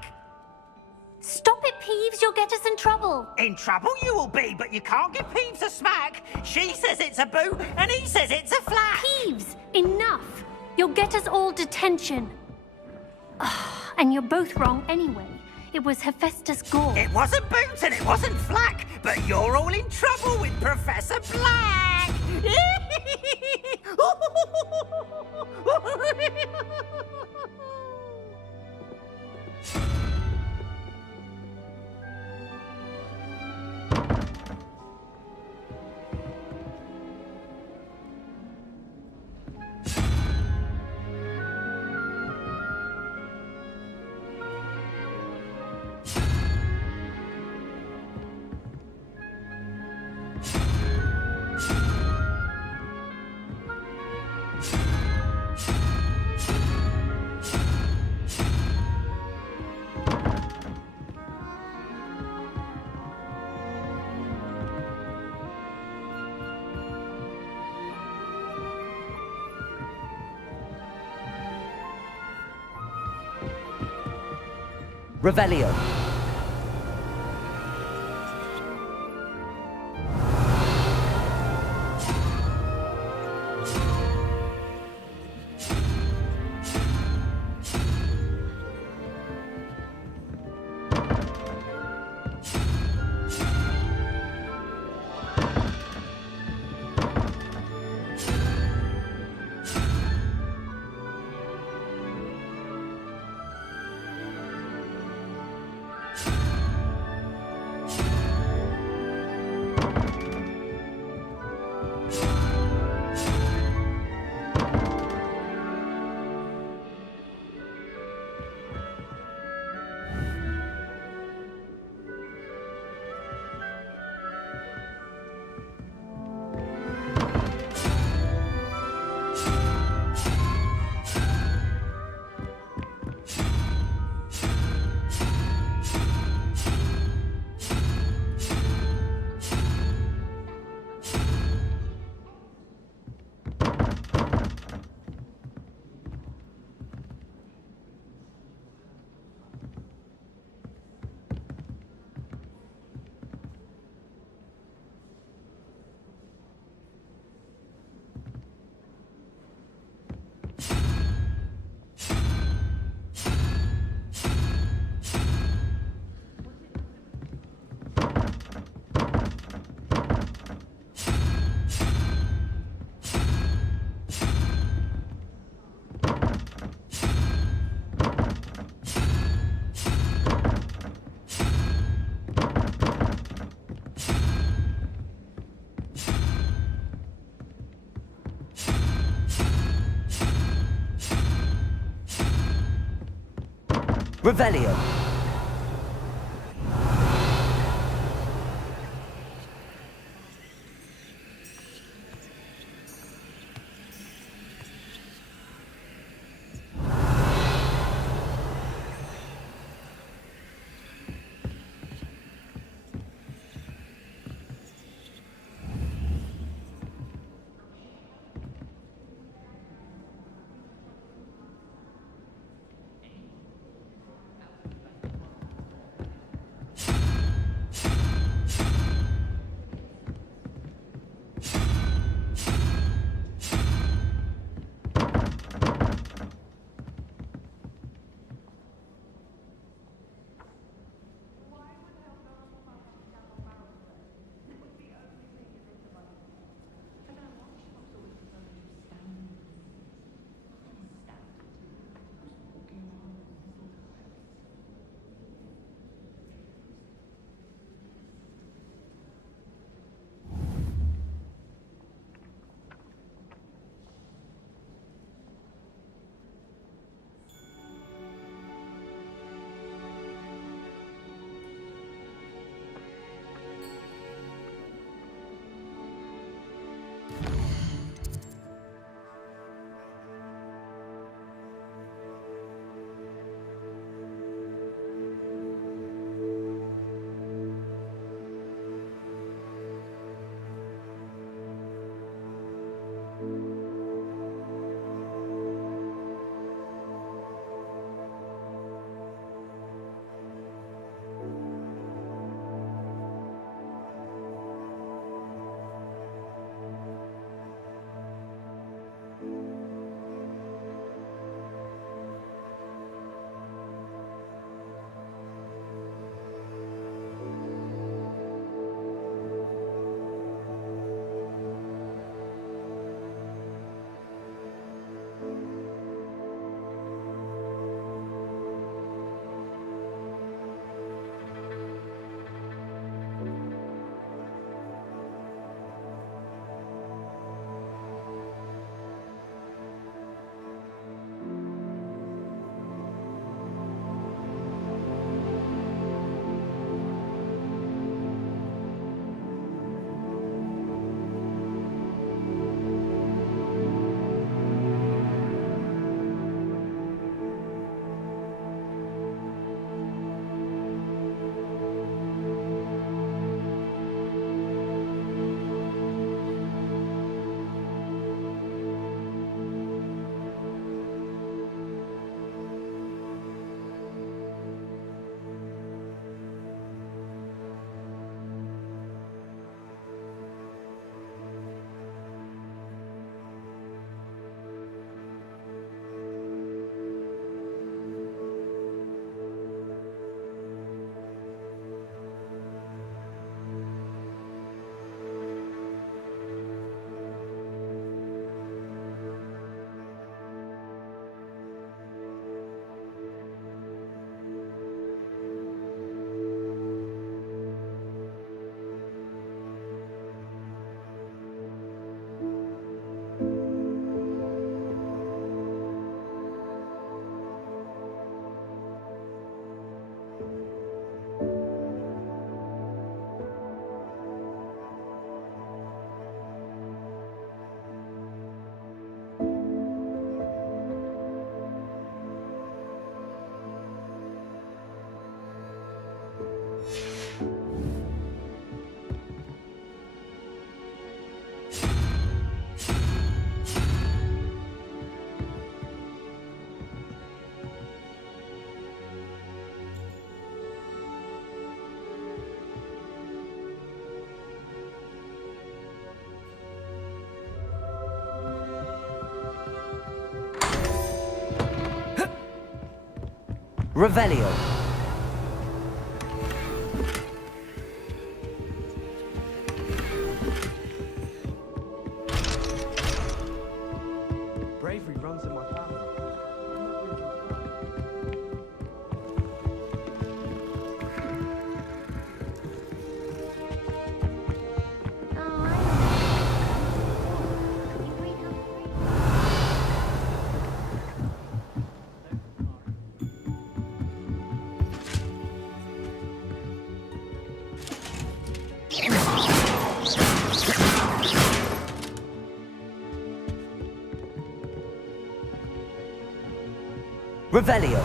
Stop it, Peeves. You'll get us in trouble. In trouble you will be, but you can't give Peeves a smack. She says it's a boot, and he says it's a flack. Peeves, enough. You'll get us all detention. And you're both wrong anyway. It was Hephaestus Gore. It wasn't boot and it wasn't flack, but you're all in trouble with Professor Black. Revelio. Revelio. Revelio. Bravery runs in my family. Revelio.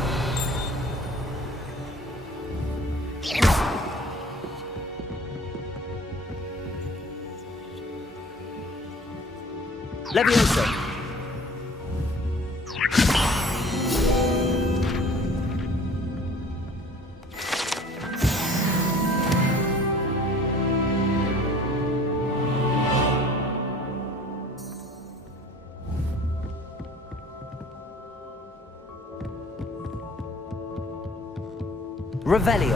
Leviosa. Revelio.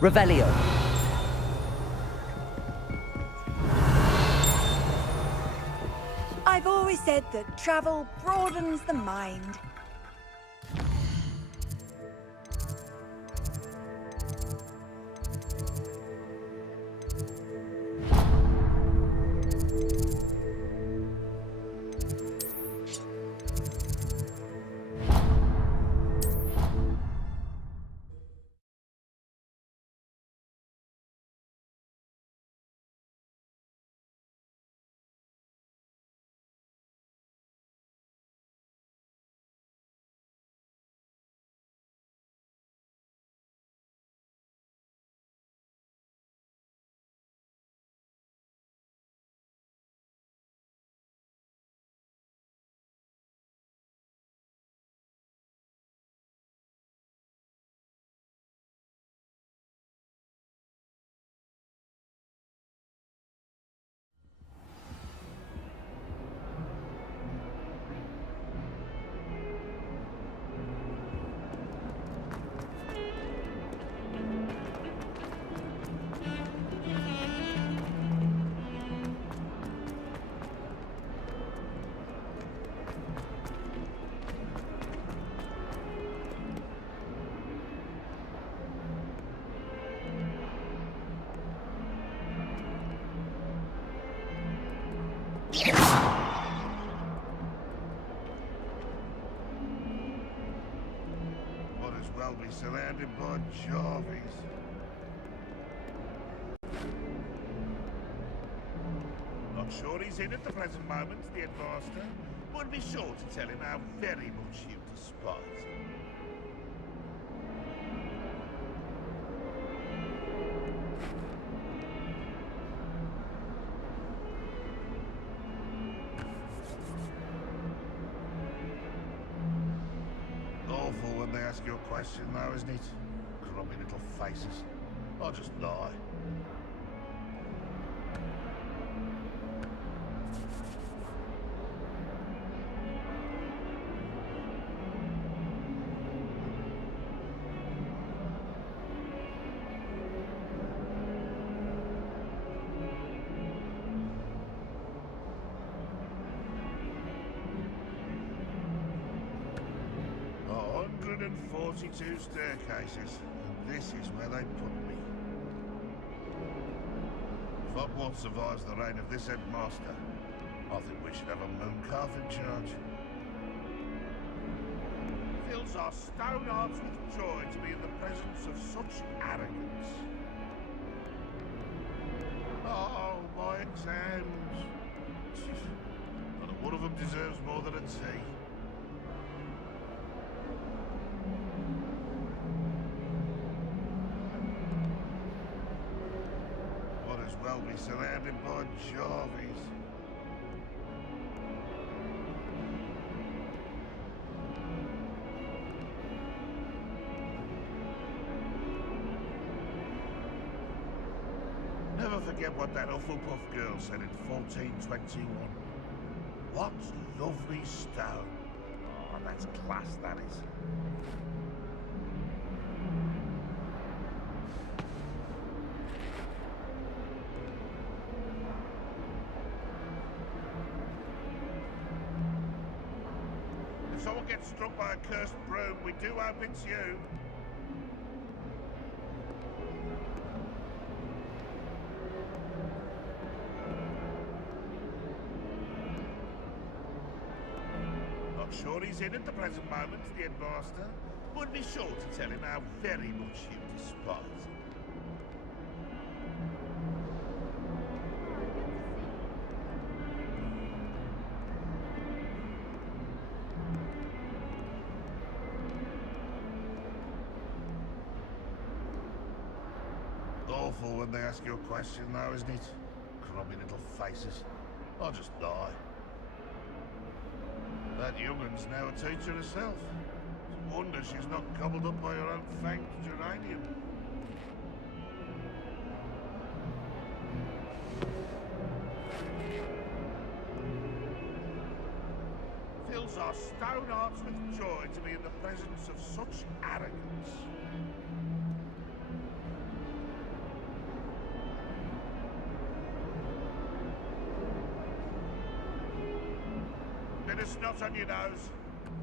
Revelio. I've always said that travel broadens the mind. Might as well be surrounded by Jarvies. Not sure he's in at the present moment, the headmaster. Would be sure to tell him how very much you despise him. Awful when they ask you a question, though, isn't it? Grubby little faces. I'll just lie. A 142 staircases, and this is where they put me. If Hogwarts survives the reign of this headmaster, I think we should have a mooncalf in charge. Fills our stone hearts with joy to be in the presence of such arrogance. Oh, my exams. Not one of them deserves more than a tea. Might as well be surrounded by Jarvies. Never forget what that Hufflepuff girl said in 1421. What lovely stone. Oh, that's class, that is. If someone gets struck by a cursed broom, we do hope it's you. Not sure he's in at the present moment, the headmaster. Would be sure to tell him how very much you despise him. Awful when they ask you a question, though, isn't it? Grubby little faces. I'll just die. That young'un's now a teacher herself. It's a wonder she's not gobbled up by her own fanged geranium. Fills our stone hearts with joy to be in the presence of such arrogance. Bit of snot on your nose.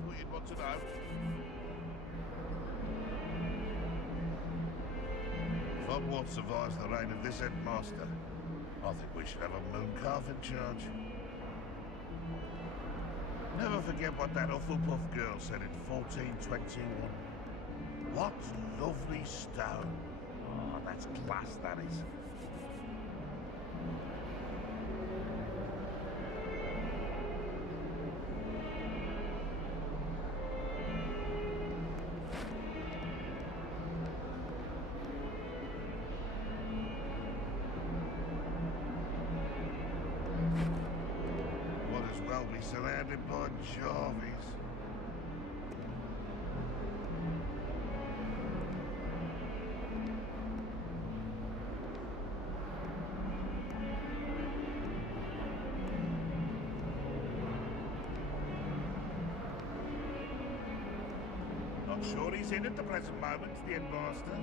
Thought you'd want to know. If Hogwarts survives the reign of this headmaster, I think we should have a mooncalf in charge. Never forget what that Hufflepuff girl said in 1421. What lovely stone. Oh, that's class, that is. Well be surrounded by Jarvies. Not sure he's in at the present moment, the headmaster.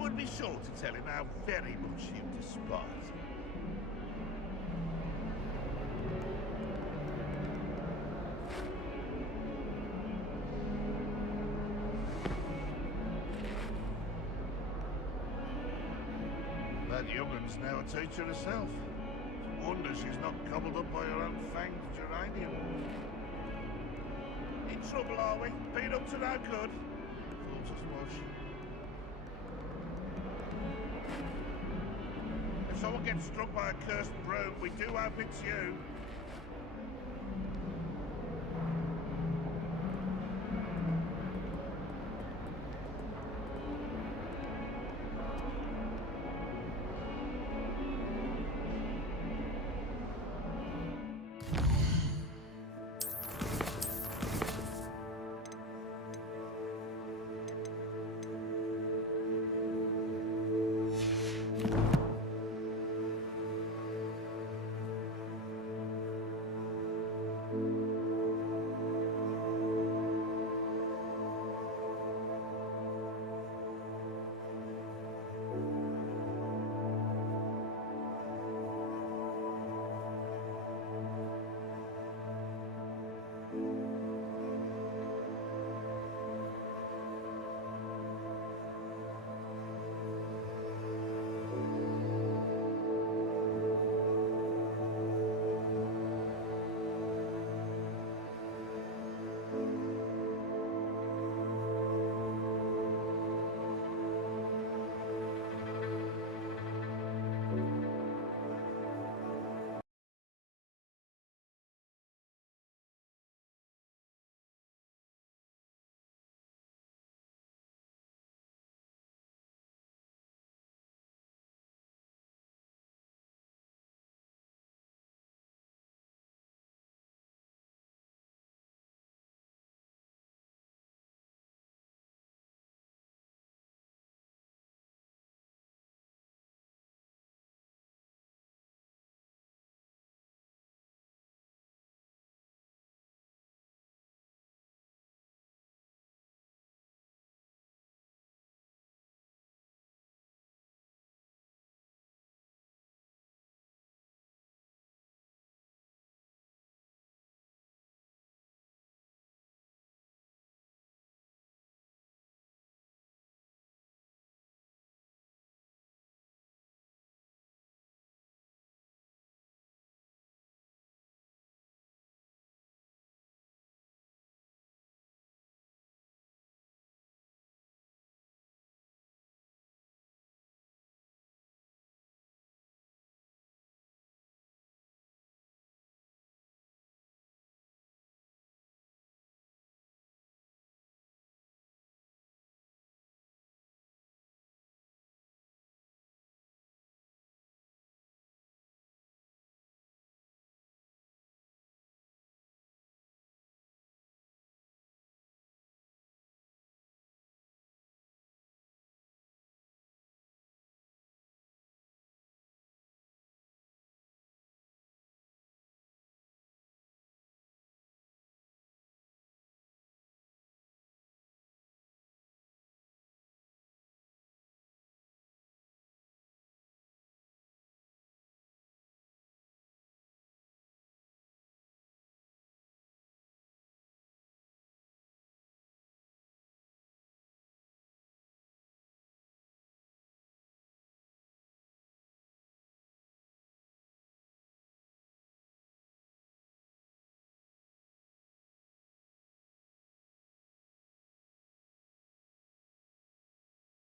Would be sure to tell him how very much you despise him. That young'un's now a teacher herself. It's a wonder she's not gobbled up by her own fanged geranium. In trouble, are we? Been up to no good? Thought as much. If someone gets struck by a cursed broom, we do hope it's you.